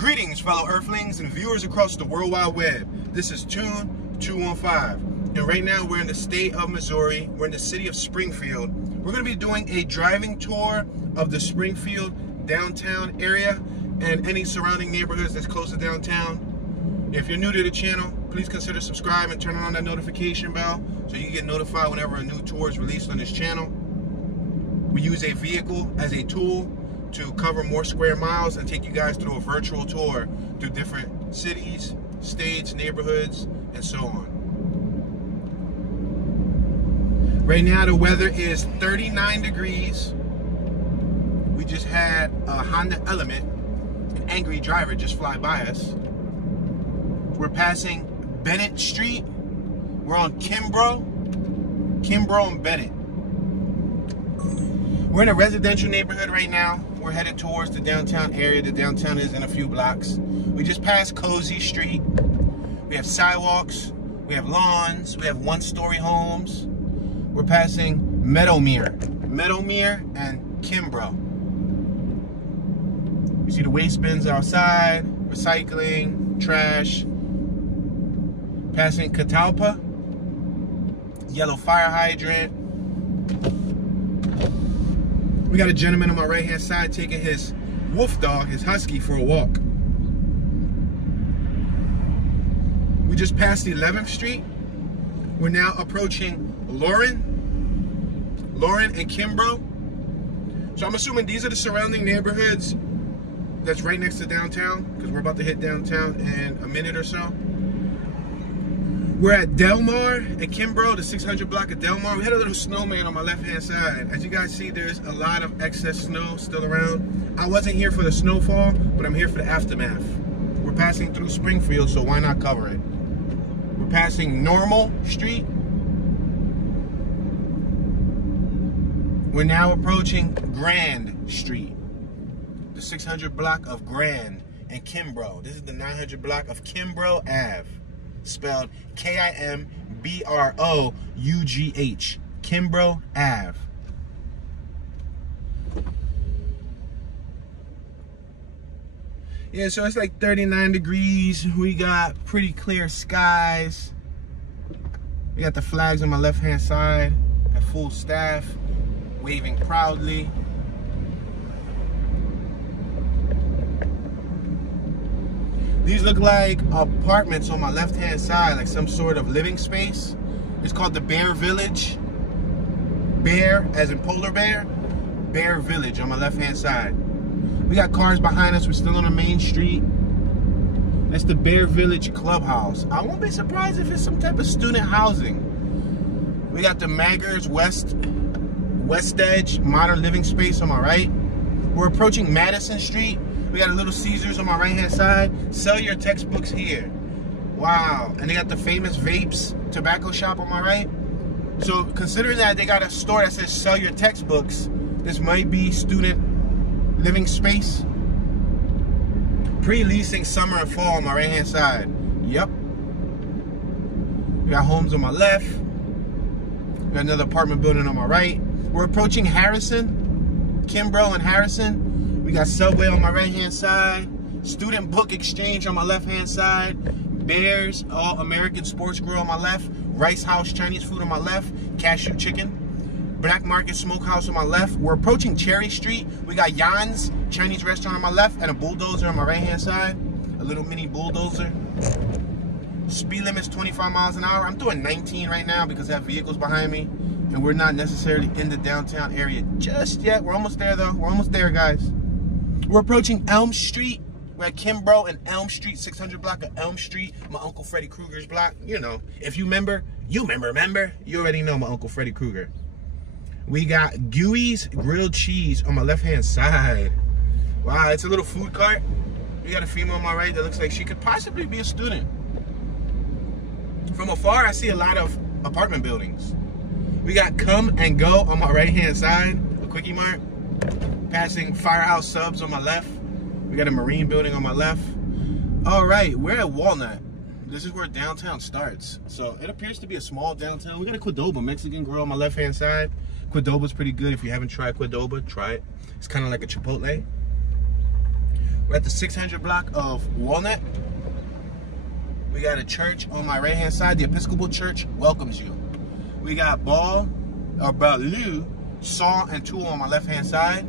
Greetings, fellow Earthlings and viewers across the World Wide Web. This is Tune 215, and right now we're in the state of Missouri. We're in the city of Springfield. We're going to be doing a driving tour of the Springfield downtown area and any surrounding neighborhoods that's close to downtown. If you're new to the channel, please consider subscribing and turning on that notification bell so you can get notified whenever a new tour is released on this channel. We use a vehicle as a tool to cover more square miles and take you guys through a virtual tour through different cities, states, neighborhoods, and so on. Right now the weather is 39 degrees. We just had a Honda Element, an angry driver, just fly by us. We're passing Bennett Street. We're on Kimbrough and Bennett. We're in a residential neighborhood right now. We're headed towards the downtown area. The downtown is in a few blocks. We just passed Cozy Street. We have sidewalks. We have lawns. We have one-story homes. We're passing Meadowmere and Kimbrough. You see the waste bins outside, recycling, trash. Passing Catalpa, yellow fire hydrant. We got a gentleman on my right-hand side taking his wolf dog, his husky, for a walk. We just passed 11th Street. We're now approaching Lauren and Kimbrough. So I'm assuming these are the surrounding neighborhoods that's right next to downtown, because we're about to hit downtown in a minute or so. We're at Delmar and Kimbrough, the 600 block of Delmar. We had a little snowman on my left-hand side. As you guys see, there's a lot of excess snow still around. I wasn't here for the snowfall, but I'm here for the aftermath. We're passing through Springfield, so why not cover it? We're passing Normal Street. We're now approaching Grand Street, the 600 block of Grand and Kimbrough. This is the 900 block of Kimbrough Ave. Spelled K-I-M-B-R-O-U-G-H, Kimbrough Ave. Yeah, so it's like 39 degrees. We got pretty clear skies. We got the flags on my left-hand side at full staff, waving proudly. These look like apartments on my left-hand side, like some sort of living space. It's called the Bear Village. Bear, as in polar bear. Bear Village on my left-hand side. We got cars behind us. We're still on the main street. That's the Bear Village Clubhouse. I won't be surprised if it's some type of student housing. We got the Maggers West Edge Modern Living Space on my right. We're approaching Madison Street. We got a Little Caesars on my right-hand side. Sell your textbooks here. Wow. And they got the famous Vapes tobacco shop on my right. So considering that they got a store that says sell your textbooks, this might be student living space. Pre-leasing summer and fall on my right-hand side. Yep. We got homes on my left. We got another apartment building on my right. We're approaching Harrison, Kimbrough and Harrison. We got Subway on my right-hand side, Student Book Exchange on my left-hand side, Bears, All American Sports Grill on my left, Rice House Chinese food on my left, Cashew Chicken, Black Market Smokehouse on my left. We're approaching Cherry Street. We got Jan's Chinese restaurant on my left and a bulldozer on my right-hand side, a little mini bulldozer. Speed limit's 25 miles an hour. I'm doing 19 right now because I have vehicles behind me, and we're not necessarily in the downtown area just yet. We're almost there though. We're almost there, guys. We're approaching Elm Street. We're at Kimbrough and Elm Street, 600 block of Elm Street, my Uncle Freddy Krueger's block. You know, if you remember, you already know my Uncle Freddy Krueger. We got Gooey's Grilled Cheese on my left-hand side. Wow, it's a little food cart. We got a female on my right that looks like she could possibly be a student. From afar, I see a lot of apartment buildings. We got Come and Go on my right-hand side, a Quickie Mart. Passing Firehouse Subs on my left. We got a Marine building on my left. All right, we're at Walnut. This is where downtown starts. So it appears to be a small downtown. We got a Qdoba Mexican grill on my left-hand side. Qdoba's pretty good. If you haven't tried Qdoba, try it. It's kind of like a Chipotle. We're at the 600 block of Walnut. We got a church on my right-hand side. The Episcopal Church welcomes you. We got Baloo, Saw, and Tool on my left-hand side.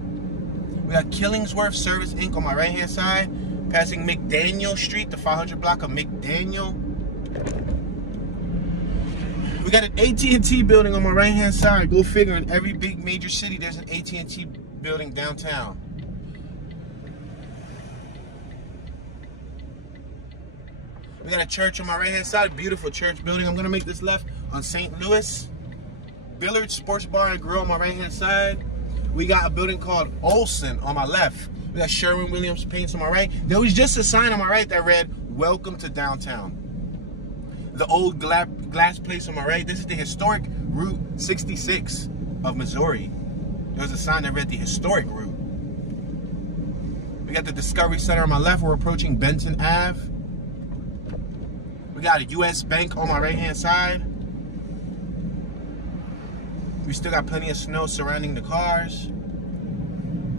We got Killingsworth Service Inc. on my right-hand side. Passing McDaniel Street, the 500 block of McDaniel. We got an AT&T building on my right-hand side. Go figure, in every big major city, there's an AT&T building downtown. We got a church on my right-hand side, beautiful church building. I'm gonna make this left on St. Louis. Billard Sports Bar and Grill on my right-hand side. We got a building called Olson on my left. We got Sherwin-Williams Paints on my right. There was just a sign on my right that read, "Welcome to Downtown." The old glass place on my right. This is the historic Route 66 of Missouri. There was a sign that read the historic route. We got the Discovery Center on my left. We're approaching Benton Ave. We got a U.S. Bank on my right-hand side. We still got plenty of snow surrounding the cars.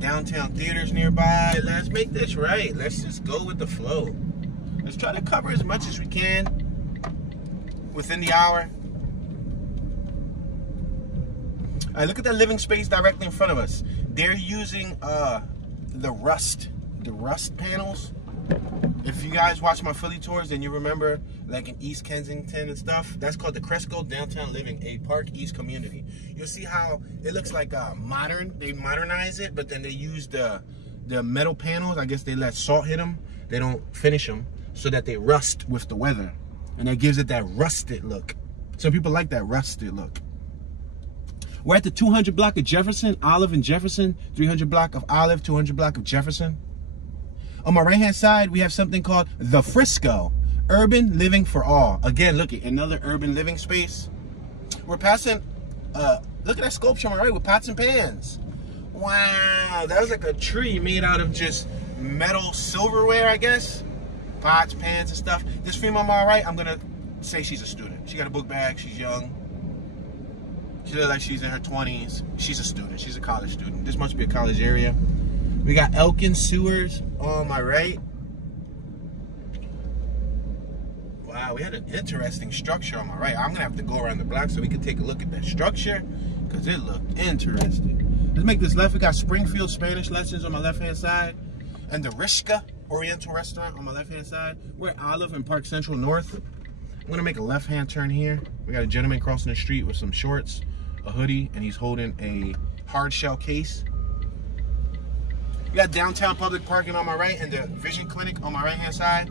Downtown theaters nearby. Let's make this right. Let's just go with the flow. Let's try to cover as much as we can within the hour. All right, look at that living space directly in front of us. They're using the rust panels. If you guys watch my Philly tours, then you remember, like in East Kensington and stuff, that's called the Cresco Downtown Living, a Park East community. You'll see how it looks like modern. They modernize it, but then they use the metal panels. I guess they let salt hit them. They don't finish them so that they rust with the weather. And that gives it that rusted look. Some people like that rusted look. We're at the 200 block of Jefferson, Olive and Jefferson, 300 block of Olive, 200 block of Jefferson. On my right-hand side, we have something called The Frisco, Urban Living for All. Again, look at another urban living space. We're passing, look at that sculpture on my right with pots and pans. Wow, that was like a tree made out of just metal silverware, I guess. Pots, pans, and stuff. This female on my right, I'm gonna say she's a student. She got a book bag, she's young. She looks like she's in her 20s. She's a student, she's a college student. This must be a college area. We got Elkin Sewers on my right. Wow, we had an interesting structure on my right. I'm gonna have to go around the block so we can take a look at that structure because it looked interesting. Let's make this left. We got Springfield Spanish lessons on my left-hand side and the Rishka Oriental Restaurant on my left-hand side. We're at Olive and Park Central North. I'm gonna make a left-hand turn here. We got a gentleman crossing the street with some shorts, a hoodie, and he's holding a hard shell case. We got downtown public parking on my right and the vision clinic on my right-hand side.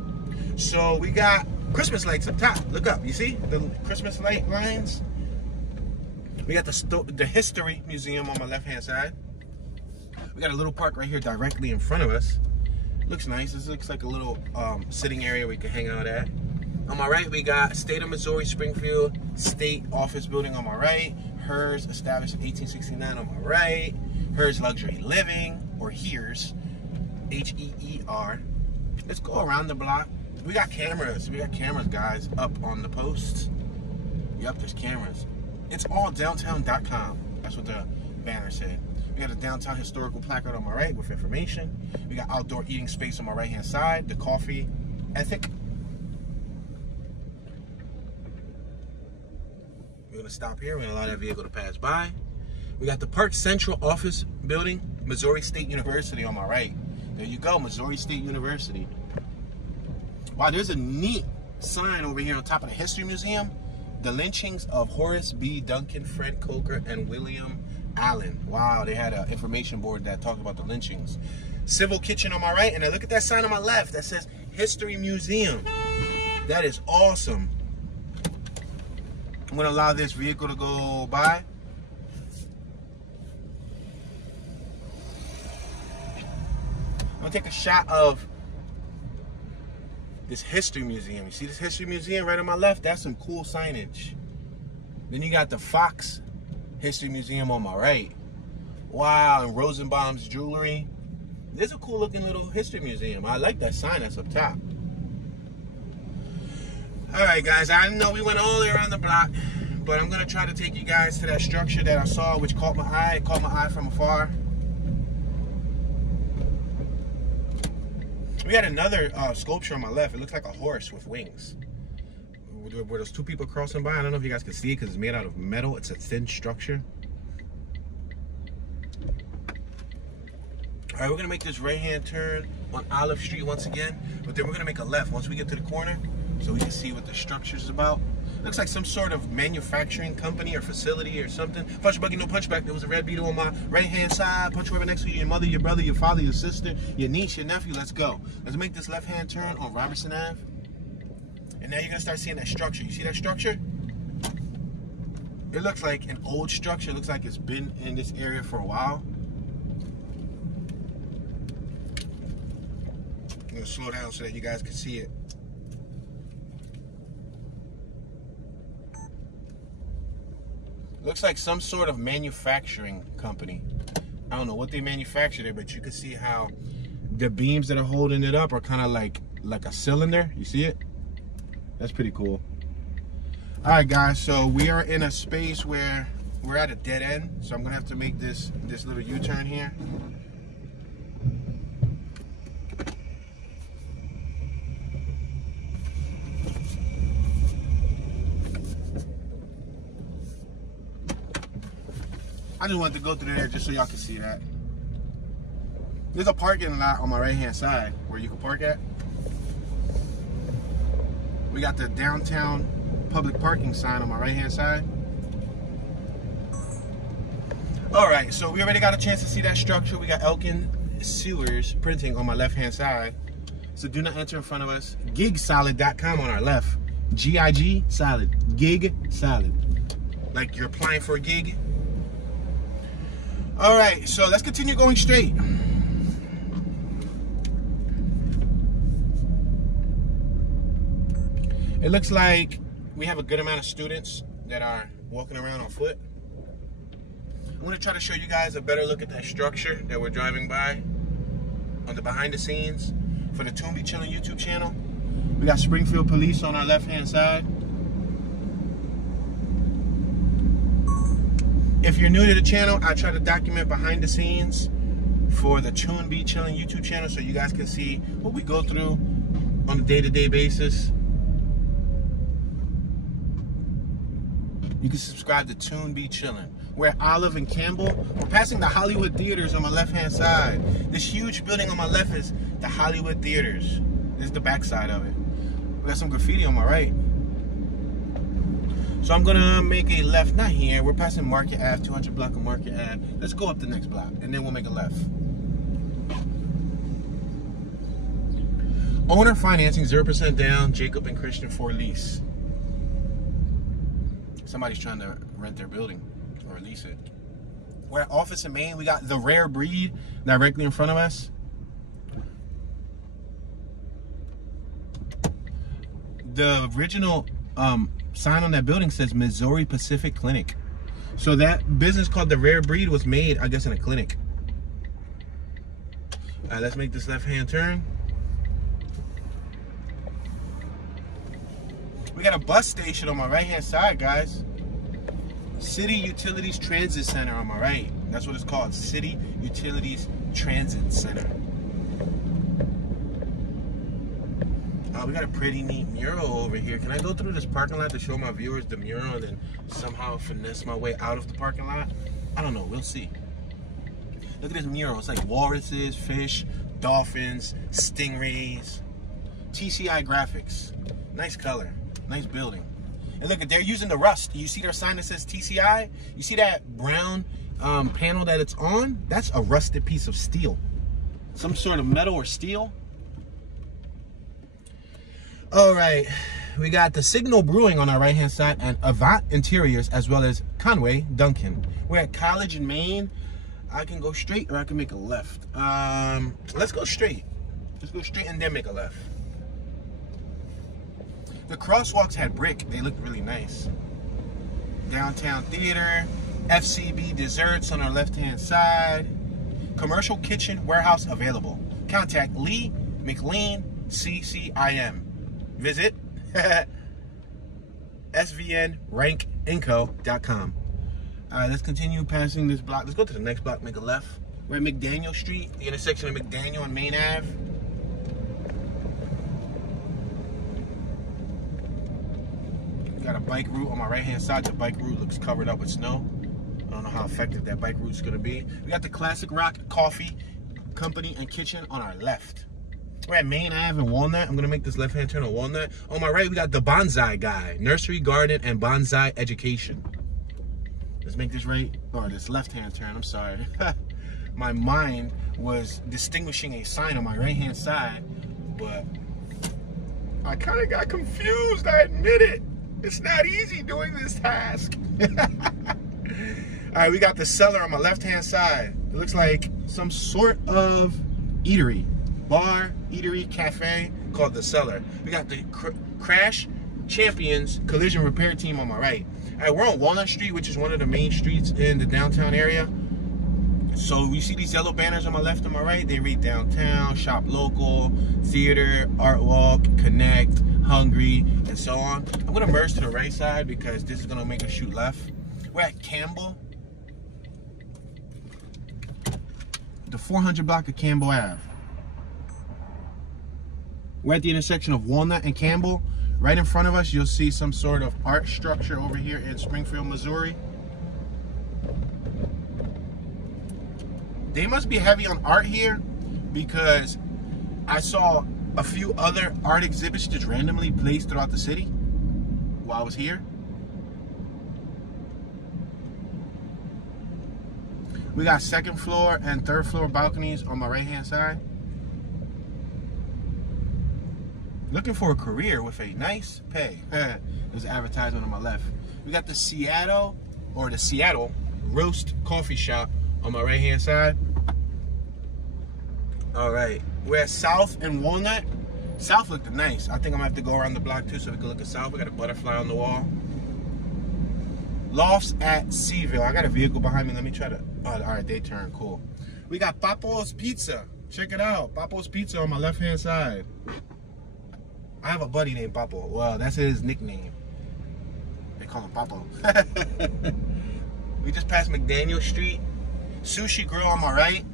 So we got Christmas lights up top. Look up, you see the Christmas light lines? We got the History Museum on my left-hand side. We got a little park right here directly in front of us. Looks nice. This looks like a little sitting area we can hang out at. On my right, we got State of Missouri, Springfield State Office Building on my right. HERS, established in 1869 on my right. HERS Luxury Living, or HERS, H-E-E-R. Let's go around the block. We got cameras. We got cameras, guys, up on the posts. Yep, there's cameras. It's all downtown.com. That's what the banner said. We got a downtown historical placard on my right with information. We got outdoor eating space on my right-hand side. The Coffee Ethic. We're gonna stop here. We're gonna allow that vehicle to pass by. We got the Park Central Office Building, Missouri State University on my right. There you go, Missouri State University. Wow, there's a neat sign over here on top of the History Museum. The lynchings of Horace B. Duncan, Fred Coker, and William Allen. Wow, they had an information board that talked about the lynchings. Civil Kitchen on my right, and then look at that sign on my left that says History Museum. That is awesome. I'm gonna allow this vehicle to go by. I'm gonna take a shot of this History Museum. You see this History Museum right on my left? That's some cool signage. Then you got the Fox History Museum on my right. Wow, and Rosenbaum's Jewelry. There's a cool looking little history museum. I like that sign that's up top. All right, guys, I know we went all the way around the block, but I'm gonna try to take you guys to that structure that I saw, which caught my eye. It caught my eye from afar. We had another sculpture on my left. It looks like a horse with wings. Where those two people crossing by. I don't know if you guys can see it because it's made out of metal. It's a thin structure. All right, we're gonna make this right-hand turn on Olive Street once again, but then we're gonna make a left once we get to the corner so we can see what the structure is about. Looks like some sort of manufacturing company or facility or something. Punch buggy, no punchback. There was a red beetle on my right-hand side. Punch whoever next to you, your mother, your brother, your father, your sister, your niece, your nephew. Let's go. Let's make this left-hand turn on Robertson Ave. And now you're gonna start seeing that structure. You see that structure? It looks like an old structure. It looks like it's been in this area for a while. I'm gonna slow down so that you guys can see it. Looks like some sort of manufacturing company. I don't know what they manufacture there, but you can see how the beams that are holding it up are kind of like a cylinder. You see it? That's pretty cool. All right, guys, so we are in a space where we're at a dead end. So I'm gonna have to make this little U-turn here. I just wanted to go through there just so y'all can see that. There's a parking lot on my right-hand side where you can park at. We got the downtown public parking sign on my right-hand side. All right, so we already got a chance to see that structure. We got Elkin Sewers printing on my left-hand side. So do not enter in front of us. Gigsolid.com on our left. G-I-G, solid. Gig, solid. Like you're applying for a gig. All right, so let's continue going straight. It looks like we have a good amount of students that are walking around on foot. I'm gonna try to show you guys a better look at that structure that we're driving by on the behind the scenes for the Toon Be Chillin' YouTube channel. We got Springfield Police on our left-hand side. If you're new to the channel, I try to document behind the scenes for the Toon Be Chillin' YouTube channel so you guys can see what we go through on a day-to-day basis. You can subscribe to Toon Be Chillin'. We're at Olive and Campbell. We're passing the Hollywood Theaters on my left-hand side. This huge building on my left is the Hollywood Theaters. This is the back side of it. We got some graffiti on my right. So I'm gonna make a left, not here. We're passing Market Ave, 200 block of Market Ave. Let's go up the next block, and then we'll make a left. Owner financing, 0% down, Jacob and Christian for lease. Somebody's trying to rent their building or lease it. We're at Office in Maine. We got The Rare Breed directly in front of us. The original sign on that building says Missouri Pacific Clinic. So that business called The Rare Breed was made, I guess, in a clinic. All right, let's make this left-hand turn. We got a bus station on my right-hand side, guys. City Utilities Transit Center on my right. That's what it's called, City Utilities Transit Center. We got a pretty neat mural over here. Can I go through this parking lot to show my viewers the mural and then somehow finesse my way out of the parking lot? I don't know, we'll see. Look at this mural. It's like walruses, fish, dolphins, stingrays. TCI graphics. Nice color, nice building. And look, they're using the rust. You see their sign that says TCI? You see that brown panel that it's on? That's a rusted piece of steel. Some sort of metal or steel. All right, we got the Signal Brewing on our right-hand side and Avant Interiors, as well as Conway Duncan. We're at College in Maine. I can go straight or I can make a left. Let's go straight. Let's go straight and then make a left. The crosswalks had brick. They looked really nice. Downtown Theater, FCB Desserts on our left-hand side. Commercial kitchen warehouse available. Contact Lee McLean CCIM. Visit svnrankinco.com. All right, let's continue passing this block. Let's go to the next block, make a left. We're at McDaniel Street, the intersection of McDaniel and Main Ave. We got a bike route on my right-hand side. The bike route looks covered up with snow. I don't know how effective that bike route is going to be. We got the Classic Rock Coffee Company and Kitchen on our left. We're at Main Ave and Walnut. I'm going to make this left-hand turn on Walnut. On my right, we got the Bonsai Guy, Nursery, Garden, and Bonsai Education. Let's make this right, or this left-hand turn, I'm sorry. My mind was distinguishing a sign on my right-hand side, but I kind of got confused, I admit it. It's not easy doing this task. All right, we got the cellar on my left-hand side. It looks like some sort of eatery. Bar, eatery, cafe called the cellar. We got the Crash Champions Collision Repair Team on my right. All right, we're on Walnut Street, which is one of the main streets in the downtown area. So you see these yellow banners on my left and my right. They read downtown, shop local, theater, art walk, connect, hungry, and so on. I'm gonna merge to the right side because this is gonna make us shoot left. We're at Campbell, the 400 block of Campbell Ave. We're at the intersection of Walnut and Campbell. Right in front of us, you'll see some sort of art structure over here in Springfield, Missouri. They must be heavy on art here because I saw a few other art exhibits just randomly placed throughout the city while I was here. We got second floor and third floor balconies on my right-hand side. Looking for a career with a nice pay. There's an advertisement on my left. We got the Seattle Roast Coffee Shop on my right-hand side. All right, we're at South and Walnut. South looked nice. I think I'm gonna have to go around the block too so we can look at South. We got a butterfly on the wall. Lofts at Seville. I got a vehicle behind me. Let me try to, all right, they turn, cool. We got Papo's Pizza. Check it out, Papo's Pizza on my left-hand side. I have a buddy named Papo. Well, that's his nickname. They call him Papo. We just passed McDaniel Street. Sushi Grill on my right.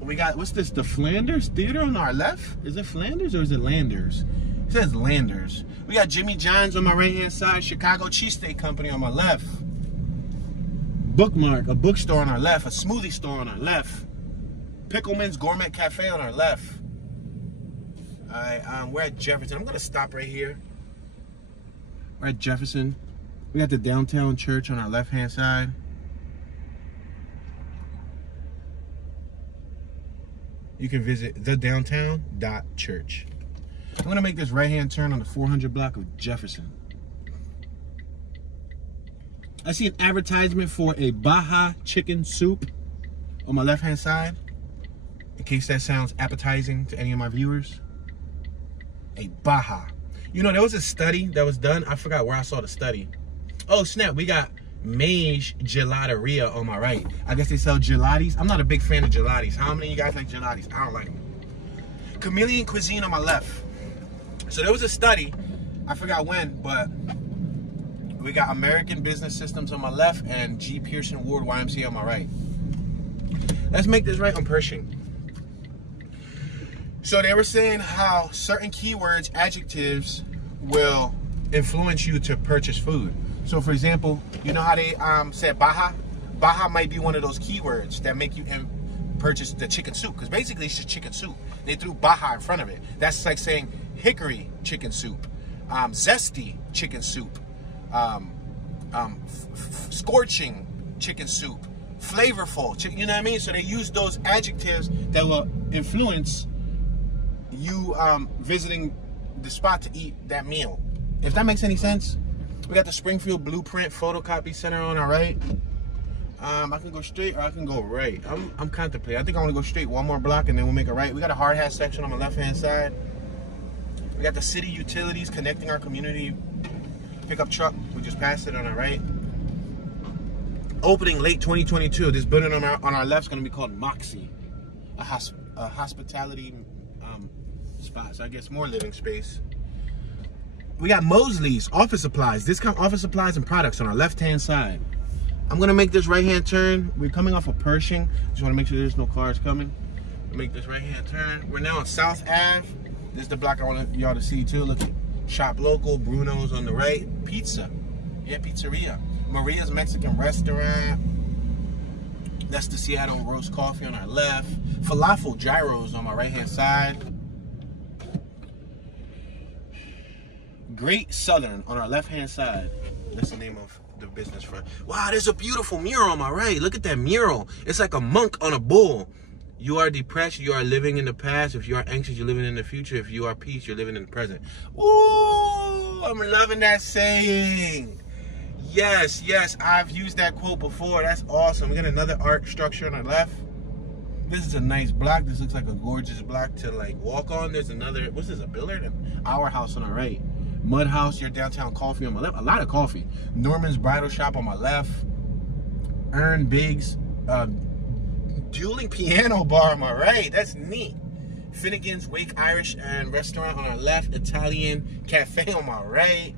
We got, what's this? The Flanders Theater on our left? Is it Flanders or is it Landers? It says Landers. We got Jimmy John's on my right-hand side. Chicago Cheesesteak Company on my left. Bookmark, a bookstore on our left. A smoothie store on our left. Pickleman's Gourmet Cafe on our left. All right, we're at Jefferson. I'm gonna stop right here. We're at Jefferson. We got the downtown church on our left-hand side. You can visit thedowntown.church. I'm gonna make this right-hand turn on the 400 block of Jefferson. I see an advertisement for a Baja chicken soup on my left-hand side. In case that sounds appetizing to any of my viewers. A Baja. You know, there was a study that was done. I forgot where I saw the study. Oh, snap. We got Mage Gelateria on my right. I guess they sell gelatis. I'm not a big fan of gelatis. How many of you guys like gelatis? I don't like them. Chameleon Cuisine on my left. So there was a study. I forgot when, but we got American Business Systems on my left and G. Pearson Ward YMCA on my right. Let's make this right on Pershing. So they were saying how certain keywords, adjectives, will influence you to purchase food. So for example, you know how they said Baja? Baja might be one of those keywords that make you purchase the chicken soup. Because basically it's just chicken soup. They threw Baja in front of it. That's like saying hickory chicken soup, zesty chicken soup, scorching chicken soup, flavorful chicken, you know what I mean? So they use those adjectives that will influence you visiting the spot to eat that meal. If that makes any sense. We got the Springfield Blueprint Photocopy Center on our right. I can go straight or I can go right. I'm contemplating. I think I want to go straight one more block and then we'll make a right. We got a hard hat section on the left-hand side. We got the city utilities connecting our community pickup truck. We just passed it on our right. Opening late 2022. This building on our left is going to be called Moxie, a hospitality spot. So I guess more living space. We got Mosley's Office Supplies, discount office supplies and products on our left-hand side. I'm gonna make this right-hand turn. We're coming off of Pershing. Just wanna make sure there's no cars coming. We'll make this right-hand turn. We're now on South Ave. This is the block I want y'all to see too. Look, Shop local. Bruno's on the right. Pizza. Yeah, pizzeria. Maria's Mexican restaurant. That's the Seattle Roast Coffee on our left. Falafel Gyros on my right-hand side. Great Southern on our left-hand side. That's the name of the business front. Wow, there's a beautiful mural on my right. Look at that mural. It's like a monk on a bull. You are depressed, you are living in the past. If you are anxious, you're living in the future. If you are peace, you're living in the present. Ooh, I'm loving that saying. Yes, yes, I've used that quote before. That's awesome. We got another art structure on our left. This is a nice block. This looks like a gorgeous block to like walk on. There's another, what's this, a builder? Our house on our right. Mud House, your downtown coffee on my left. A lot of coffee. Norman's Bridal Shop on my left. Ern Biggs, dueling piano bar on my right. That's neat. Finnegan's Wake Irish and Restaurant on our left. Italian Cafe on my right.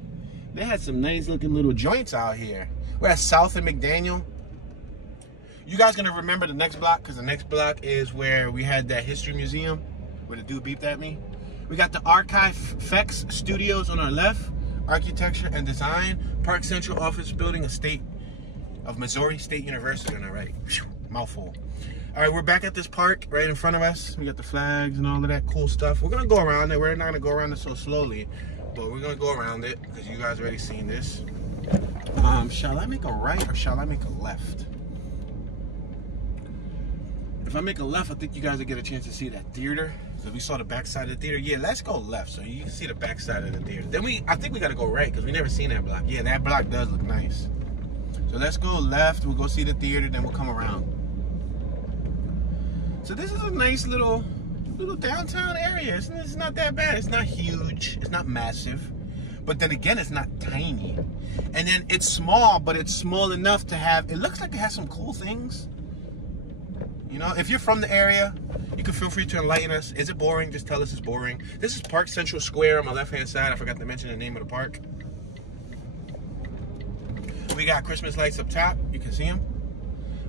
They had some nice looking little joints out here. We're at South and McDaniel. You guys gonna remember the next block, because the next block is where we had that history museum where the dude beeped at me. We got the Archive Fex Studios on our left. Architecture and Design. Park Central Office Building, a state of Missouri State University on our right. Whew, mouthful. All right, we're back at this park right in front of us. We got the flags and all of that cool stuff. We're gonna go around it. We're not gonna go around it so slowly, but we're gonna go around it because you guys already seen this. Shall I make a right or shall I make a left? If I make a left, I think you guys will get a chance to see that theater. So we saw the back side of the theater. Yeah, let's go left so you can see the back side of the theater. Then I think we gotta go right because we never seen that block. Yeah, that block does look nice. So let's go left. We'll go see the theater, then we'll come around. So this is a nice little downtown area. It's not that bad. It's not huge. It's not massive. But then again, it's not tiny. And then it's small, but it's small enough to have, it looks like it has some cool things. You know, if you're from the area, you can feel free to enlighten us. Is it boring? Just tell us it's boring. This is Park Central Square on my left-hand side. I forgot to mention the name of the park. We got Christmas lights up top. You can see them.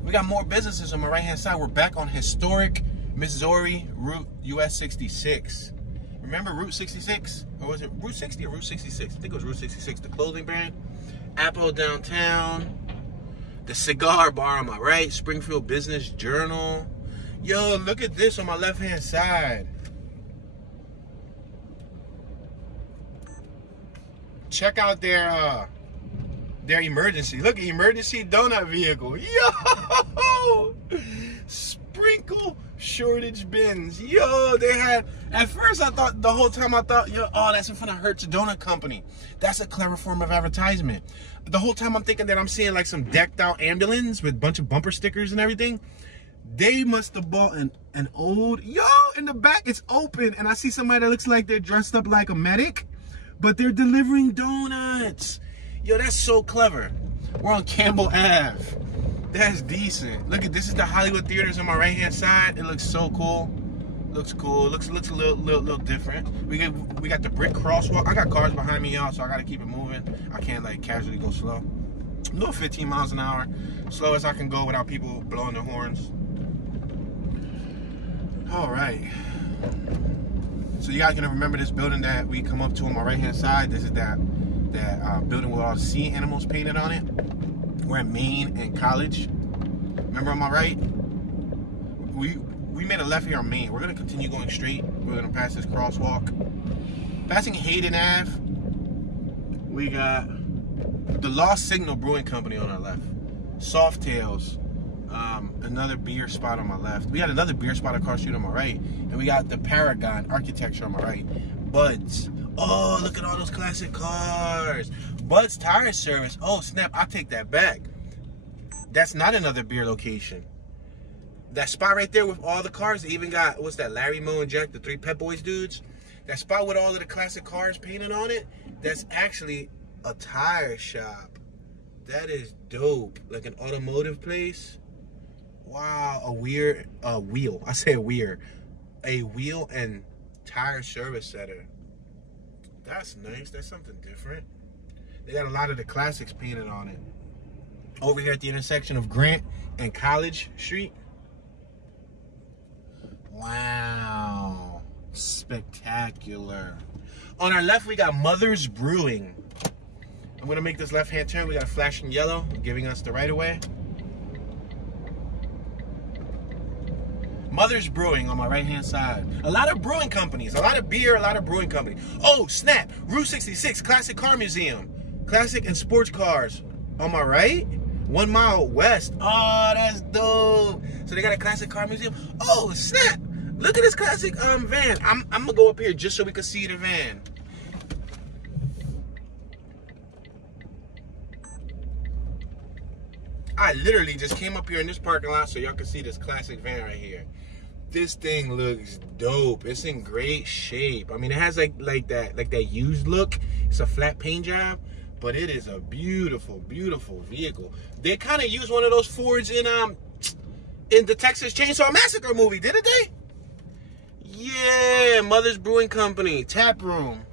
We got more businesses on my right-hand side. We're back on historic Missouri Route US 66. Remember Route 66? Or was it Route 60 or Route 66? I think it was Route 66, the clothing brand. Papo downtown. The cigar bar on my right. Springfield Business Journal. Yo, look at this on my left-hand side. Check out their emergency. Look at emergency donut vehicle. Yo! Sprinkle shortage bins. Yo, they had, at first I thought, the whole time I thought, yo, oh, that's in front of Hertz Donut Company. That's a clever form of advertisement. The whole time I'm thinking that I'm seeing like some decked out ambulance with a bunch of bumper stickers and everything. They must have bought an old, yo, in the back it's open and I see somebody that looks like they're dressed up like a medic, but they're delivering donuts. Yo, that's so clever. We're on Campbell Ave. That's decent. Look at this is the Hollywood Theaters on my right-hand side. It looks so cool. Looks cool. Looks a little different. We got the brick crosswalk. I got cars behind me, y'all, so I gotta keep it moving. I can't like casually go slow. I'm doing 15 miles an hour, slow as I can go without people blowing their horns. All right. So you guys gonna remember this building that we come up to on my right-hand side? This is that building with all the sea animals painted on it. We're at Maine and College. Remember on my right? We made a left here on Maine. We're gonna continue going straight. We're gonna pass this crosswalk. Passing Hayden Ave, we got the Lost Signal Brewing Company on our left. Softails, another beer spot on my left. We got another beer spot across the street on my right. And we got the Paragon Architecture on my right. Buds. Oh, look at all those classic cars. Bud's Tire Service. Oh, snap. I'll take that back. That's not another beer location. That spot right there with all the cars. They even got, what's that, Larry, Moe, and Jack, the three Pep Boys dudes. That spot with all of the classic cars painted on it, that's actually a tire shop. That is dope. Like an automotive place. Wow. A wheel. I say weird. A wheel and tire service center. That's nice. That's something different. They got a lot of the classics painted on it. Over here at the intersection of Grant and College Street. Wow. spectacular. On our left, we got Mother's Brewing. I'm gonna make this left-hand turn. We got a flashing yellow, giving us the right of way. Mother's Brewing on my right-hand side. A lot of brewing companies, a lot of beer, a lot of brewing companies. Oh, snap, Route 66, Classic Car Museum. Classic and sports cars. On my right, 1 mile west. Oh, that's dope. So they got a classic car museum. Oh, snap. Look at this classic van. I'm gonna go up here just so we can see the van. I literally just came up here in this parking lot so y'all can see this classic van right here. This thing looks dope. It's in great shape. I mean, it has like that used look. It's a flat paint job, but it is a beautiful, beautiful vehicle. They kind of used one of those Fords in the Texas Chainsaw Massacre movie, didn't they? Yeah, Mother's Brewing Company, tap room,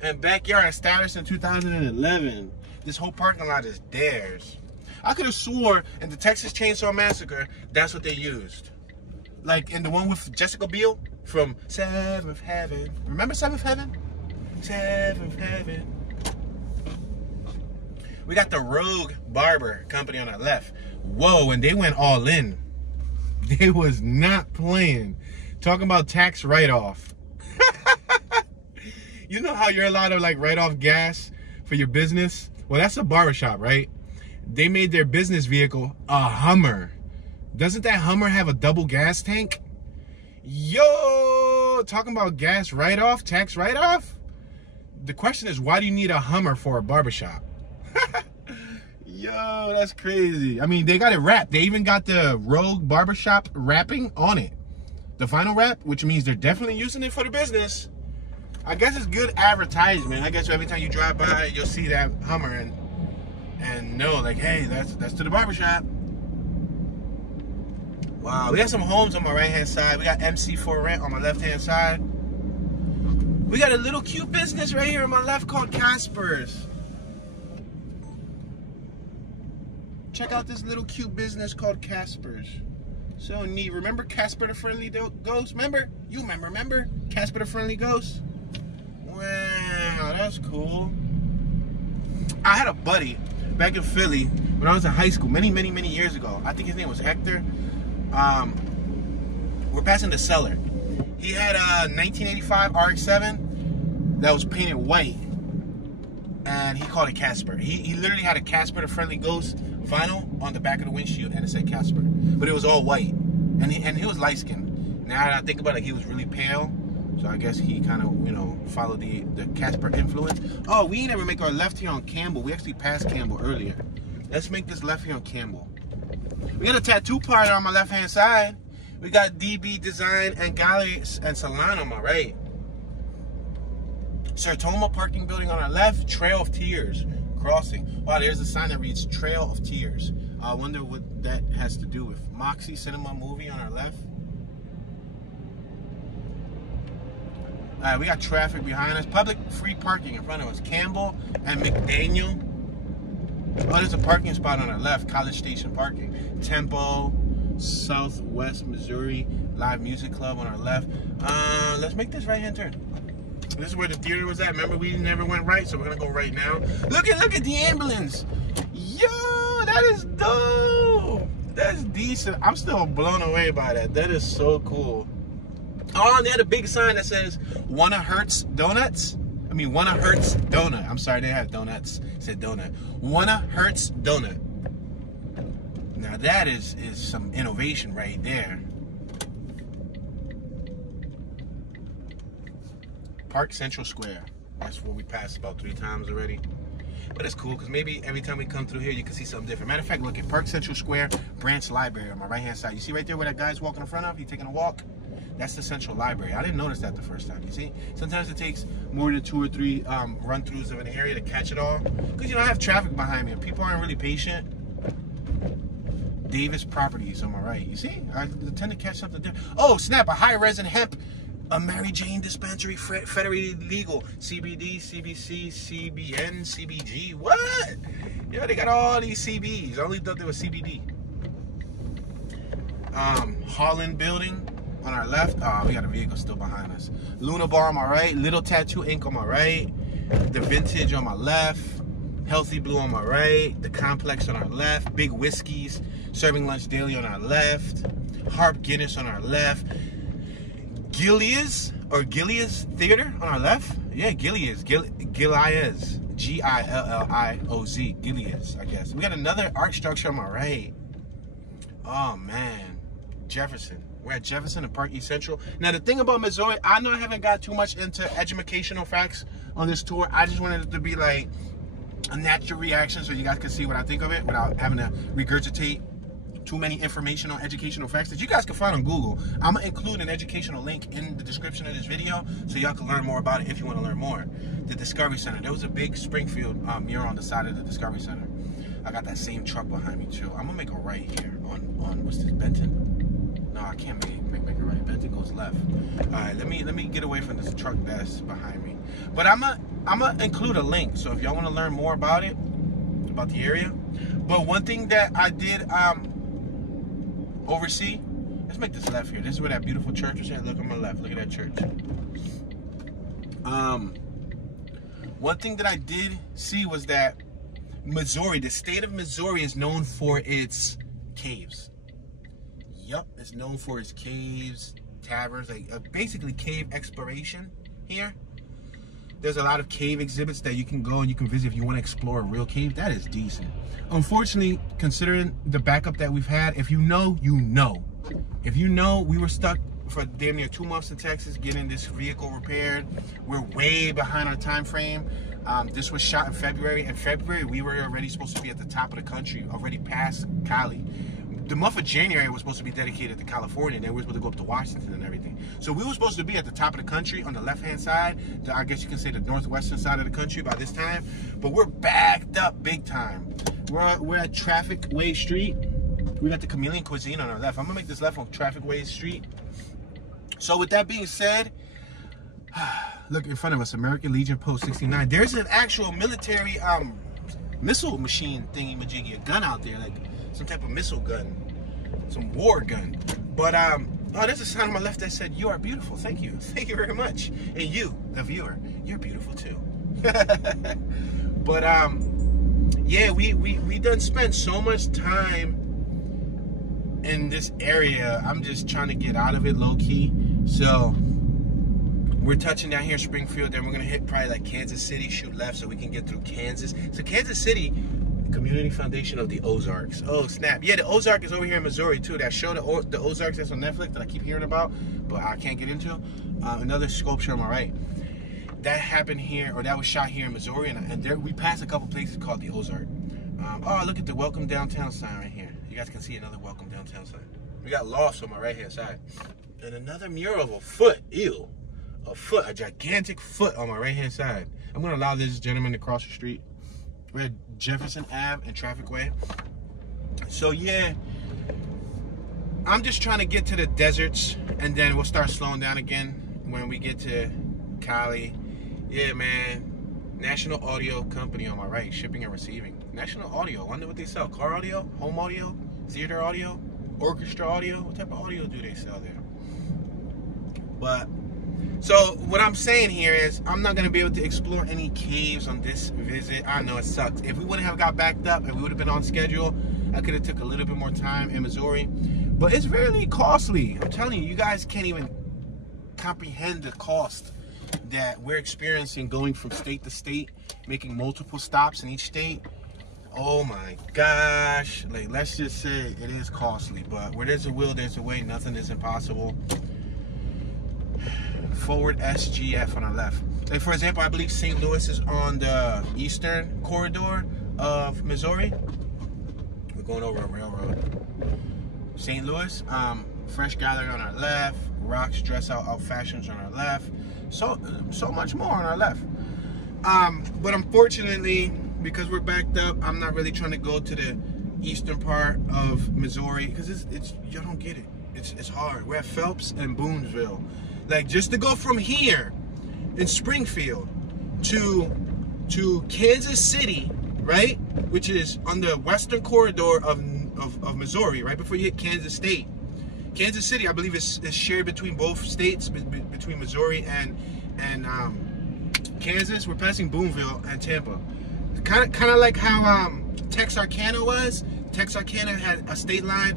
and backyard established in 2011. This whole parking lot is theirs. I could have swore in the Texas Chainsaw Massacre, that's what they used. Like in the one with Jessica Biel from Seventh Heaven. Remember Seventh Heaven? Seventh Heaven. We got the Rogue Barber Company on our left. Whoa, and they went all in. They was not playing. Talking about tax write-off. You know how you're allowed to like write off gas for your business? Well, that's a barbershop, right? They made their business vehicle a Hummer. Doesn't that Hummer have a double gas tank? Yo, talking about gas write-off, tax write-off? The question is, why do you need a Hummer for a barbershop? Yo, that's crazy. I mean, they got it wrapped. They even got the Rogue Barbershop wrapping on it. The vinyl wrap, which means they're definitely using it for the business. I guess it's good advertisement. I guess every time you drive by, you'll see that Hummer and know, like, hey, that's to the barbershop. Wow, we got some homes on my right-hand side. We got MC for Rent on my left-hand side. We got a little cute business right here on my left called Casper's. Check out this little cute business called Casper's. So neat. Remember Casper the Friendly Ghost? Remember? You remember? Casper the Friendly Ghost? Wow, that's cool. I had a buddy back in Philly when I was in high school many years ago. I think his name was Hector. We're passing the Cellar. He had a 1985 RX-7 that was painted white, and he called it Casper. He literally had a Casper the Friendly Ghost vinyl on the back of the windshield, and it said Casper, but it was all white, and he was light skinned. Now that I think about it, he was really pale, so I guess he kind of, you know, followed the Casper influence. Oh, we ain't ever make our left here on Campbell. We actually passed Campbell earlier. Let's make this left here on Campbell. We got a tattoo parlor on my left-hand side. We got DB Design and Gallery and Salon on my right. Sertoma Parking Building on our left. Trail of Tears crossing. Wow, there's a sign that reads Trail of Tears. I wonder what that has to do with. Moxie Cinema Movie on our left. We got traffic behind us. Public free parking in front of us. Campbell and McDaniel. Oh, there's a parking spot on our left. College Station parking. Tempo, Southwest Missouri Live Music Club on our left. Let's make this right-hand turn. This is where the theater was at. Remember, we never went right, so we're gonna go right now. Look at the ambulance. Yo, that is dope. That's decent. I'm still blown away by that. That is so cool. Oh, and they had a big sign that says "Wanna Hertz Donuts." I mean, Wanna Hertz Donut. I'm sorry, they have donuts. It said donut. Wanna Hertz Donut. Now that is some innovation right there. Park Central Square. That's where we passed about 3 times already. But it's cool because maybe every time we come through here, you can see something different. Matter of fact, look at Park Central Square Branch Library on my right-hand side. You see right there where that guy's walking in front of? He's taking a walk. That's the Central Library. I didn't notice that the first time. You see? Sometimes it takes more than 2 or 3 run-throughs of an area to catch it all. Because, you know, I have traffic behind me and people aren't really patient. Davis Properties on my right. You see? I tend to catch something different. Oh, snap. A high-resin hemp. A Mary Jane dispensary, federated legal. CBD, CBC, CBN, CBG. What? Yeah, they got all these CBs. I only thought they were CBD. Holland Building. on our left. We got a vehicle still behind us. Luna Bar on my right. Little Tattoo Ink on my right. The Vintage on my left. Healthy Blue on my right. The Complex on our left. Big Whiskeys serving lunch daily on our left. Harp Guinness on our left. Gillies Theater on our left. Yeah, Gillies. Gillies. G-I-L-L-I-O-Z. Gillies, I guess. We got another art structure on my right. Oh, man. Jefferson. We're at Jefferson and Park East Central. Now, the thing about Missouri, I know I haven't got too much into educational facts on this tour. I just wanted it to be like a natural reaction so you guys can see what I think of it without having to regurgitate too many informational, educational facts that you guys can find on Google. I'm going to include an educational link in the description of this video so y'all can learn more about it if you want to learn more. The Discovery Center. There was a big Springfield mural on the side of the Discovery Center. I got that same truck behind me too. I'm going to make a right here on what's this, Benton? No, I can't make a right. Benton goes left. All right, let me get away from this truck that's behind me. But I'm gonna include a link. So if y'all want to learn more about it, about the area. But one thing that I did oversee, let's make this left here. This is where that beautiful church is at. Look on my left. Look at that church. One thing that I did see was that Missouri, the state of Missouri, is known for its caves. Yup, it's known for its caves, taverns, like basically cave exploration here. There's a lot of cave exhibits that you can go and you can visit if you want to explore a real cave. That is decent. Unfortunately, considering the backup that we've had, if you know, you know. If you know, we were stuck for damn near 2 months in Texas getting this vehicle repaired. We're way behind our time frame. This was shot in February. In February, we were already supposed to be at the top of the country, already past Cali. The month of January was supposed to be dedicated to California, and then we were supposed to go up to Washington and everything. So we were supposed to be at the top of the country on the left-hand side, I guess you can say the northwestern side of the country by this time, but we're backed up big time. We're at Traffic Way Street. We got the Chameleon Cuisine on our left. I'm gonna make this left on Traffic Way Street. So with that being said, look in front of us, American Legion Post 69. There's an actual military missile machine thingy-majiggy, a gun out there, like some type of missile gun, some war gun. But oh, there's a sign on my left that said, "You are beautiful." Thank you. Thank you very much. And you, the viewer, you're beautiful too. But yeah, we done spent so much time in this area. I'm just trying to get out of it low-key. So we're touching down here in Springfield, then we're gonna hit probably like Kansas City, shoot left so we can get through Kansas. So Kansas City, Community Foundation of the Ozarks. Oh snap! Yeah, the Ozark is over here in Missouri too. That show, the Ozarks, that's on Netflix that I keep hearing about, but I can't get into. Another sculpture on my right. That happened here, or that was shot here in Missouri, and there we passed a couple places called the Ozark. Oh, look at the Welcome Downtown sign right here. You guys can see another Welcome Downtown sign. We got Lofts on my right-hand side, and another mural of a foot. Ew, a foot, a gigantic foot on my right-hand side. I'm gonna allow this gentleman to cross the street. We're at Jefferson Ave and Traffic Way. So yeah, I'm just trying to get to the deserts, and then we'll start slowing down again when we get to Cali. Yeah, man. National Audio Company on my right, shipping and receiving. National Audio, I wonder what they sell. Car audio, home audio, theater audio, orchestra audio. What type of audio do they sell there? But so what I'm saying here is I'm not gonna be able to explore any caves on this visit. I know it sucks. If we wouldn't have got backed up and we would have been on schedule, I could have took a little bit more time in Missouri. But it's really costly. I'm telling you, you guys can't even comprehend the cost that we're experiencing going from state to state, making multiple stops in each state. Oh my gosh. Like, let's just say it is costly, but where there's a will, there's a way. Nothing is impossible. Forward SGF on our left. Like, for example, I believe St. Louis is on the eastern corridor of Missouri. We're going over a railroad. St. Louis, Fresh Gathering on our left. Rocks Dress Out Fashions on our left. So much more on our left. But unfortunately, because we're backed up, I'm not really trying to go to the eastern part of Missouri because it's you don't get it. It's hard. We're at Phelps and Boonesville. Like, just to go from here in Springfield to Kansas City, right, which is on the western corridor of Missouri, right before you hit Kansas State, Kansas City, I believe, is shared between both states, between Missouri and Kansas. We're passing Boonville and Tampa. Kind of like how Texarkana was. Texarkana had a state line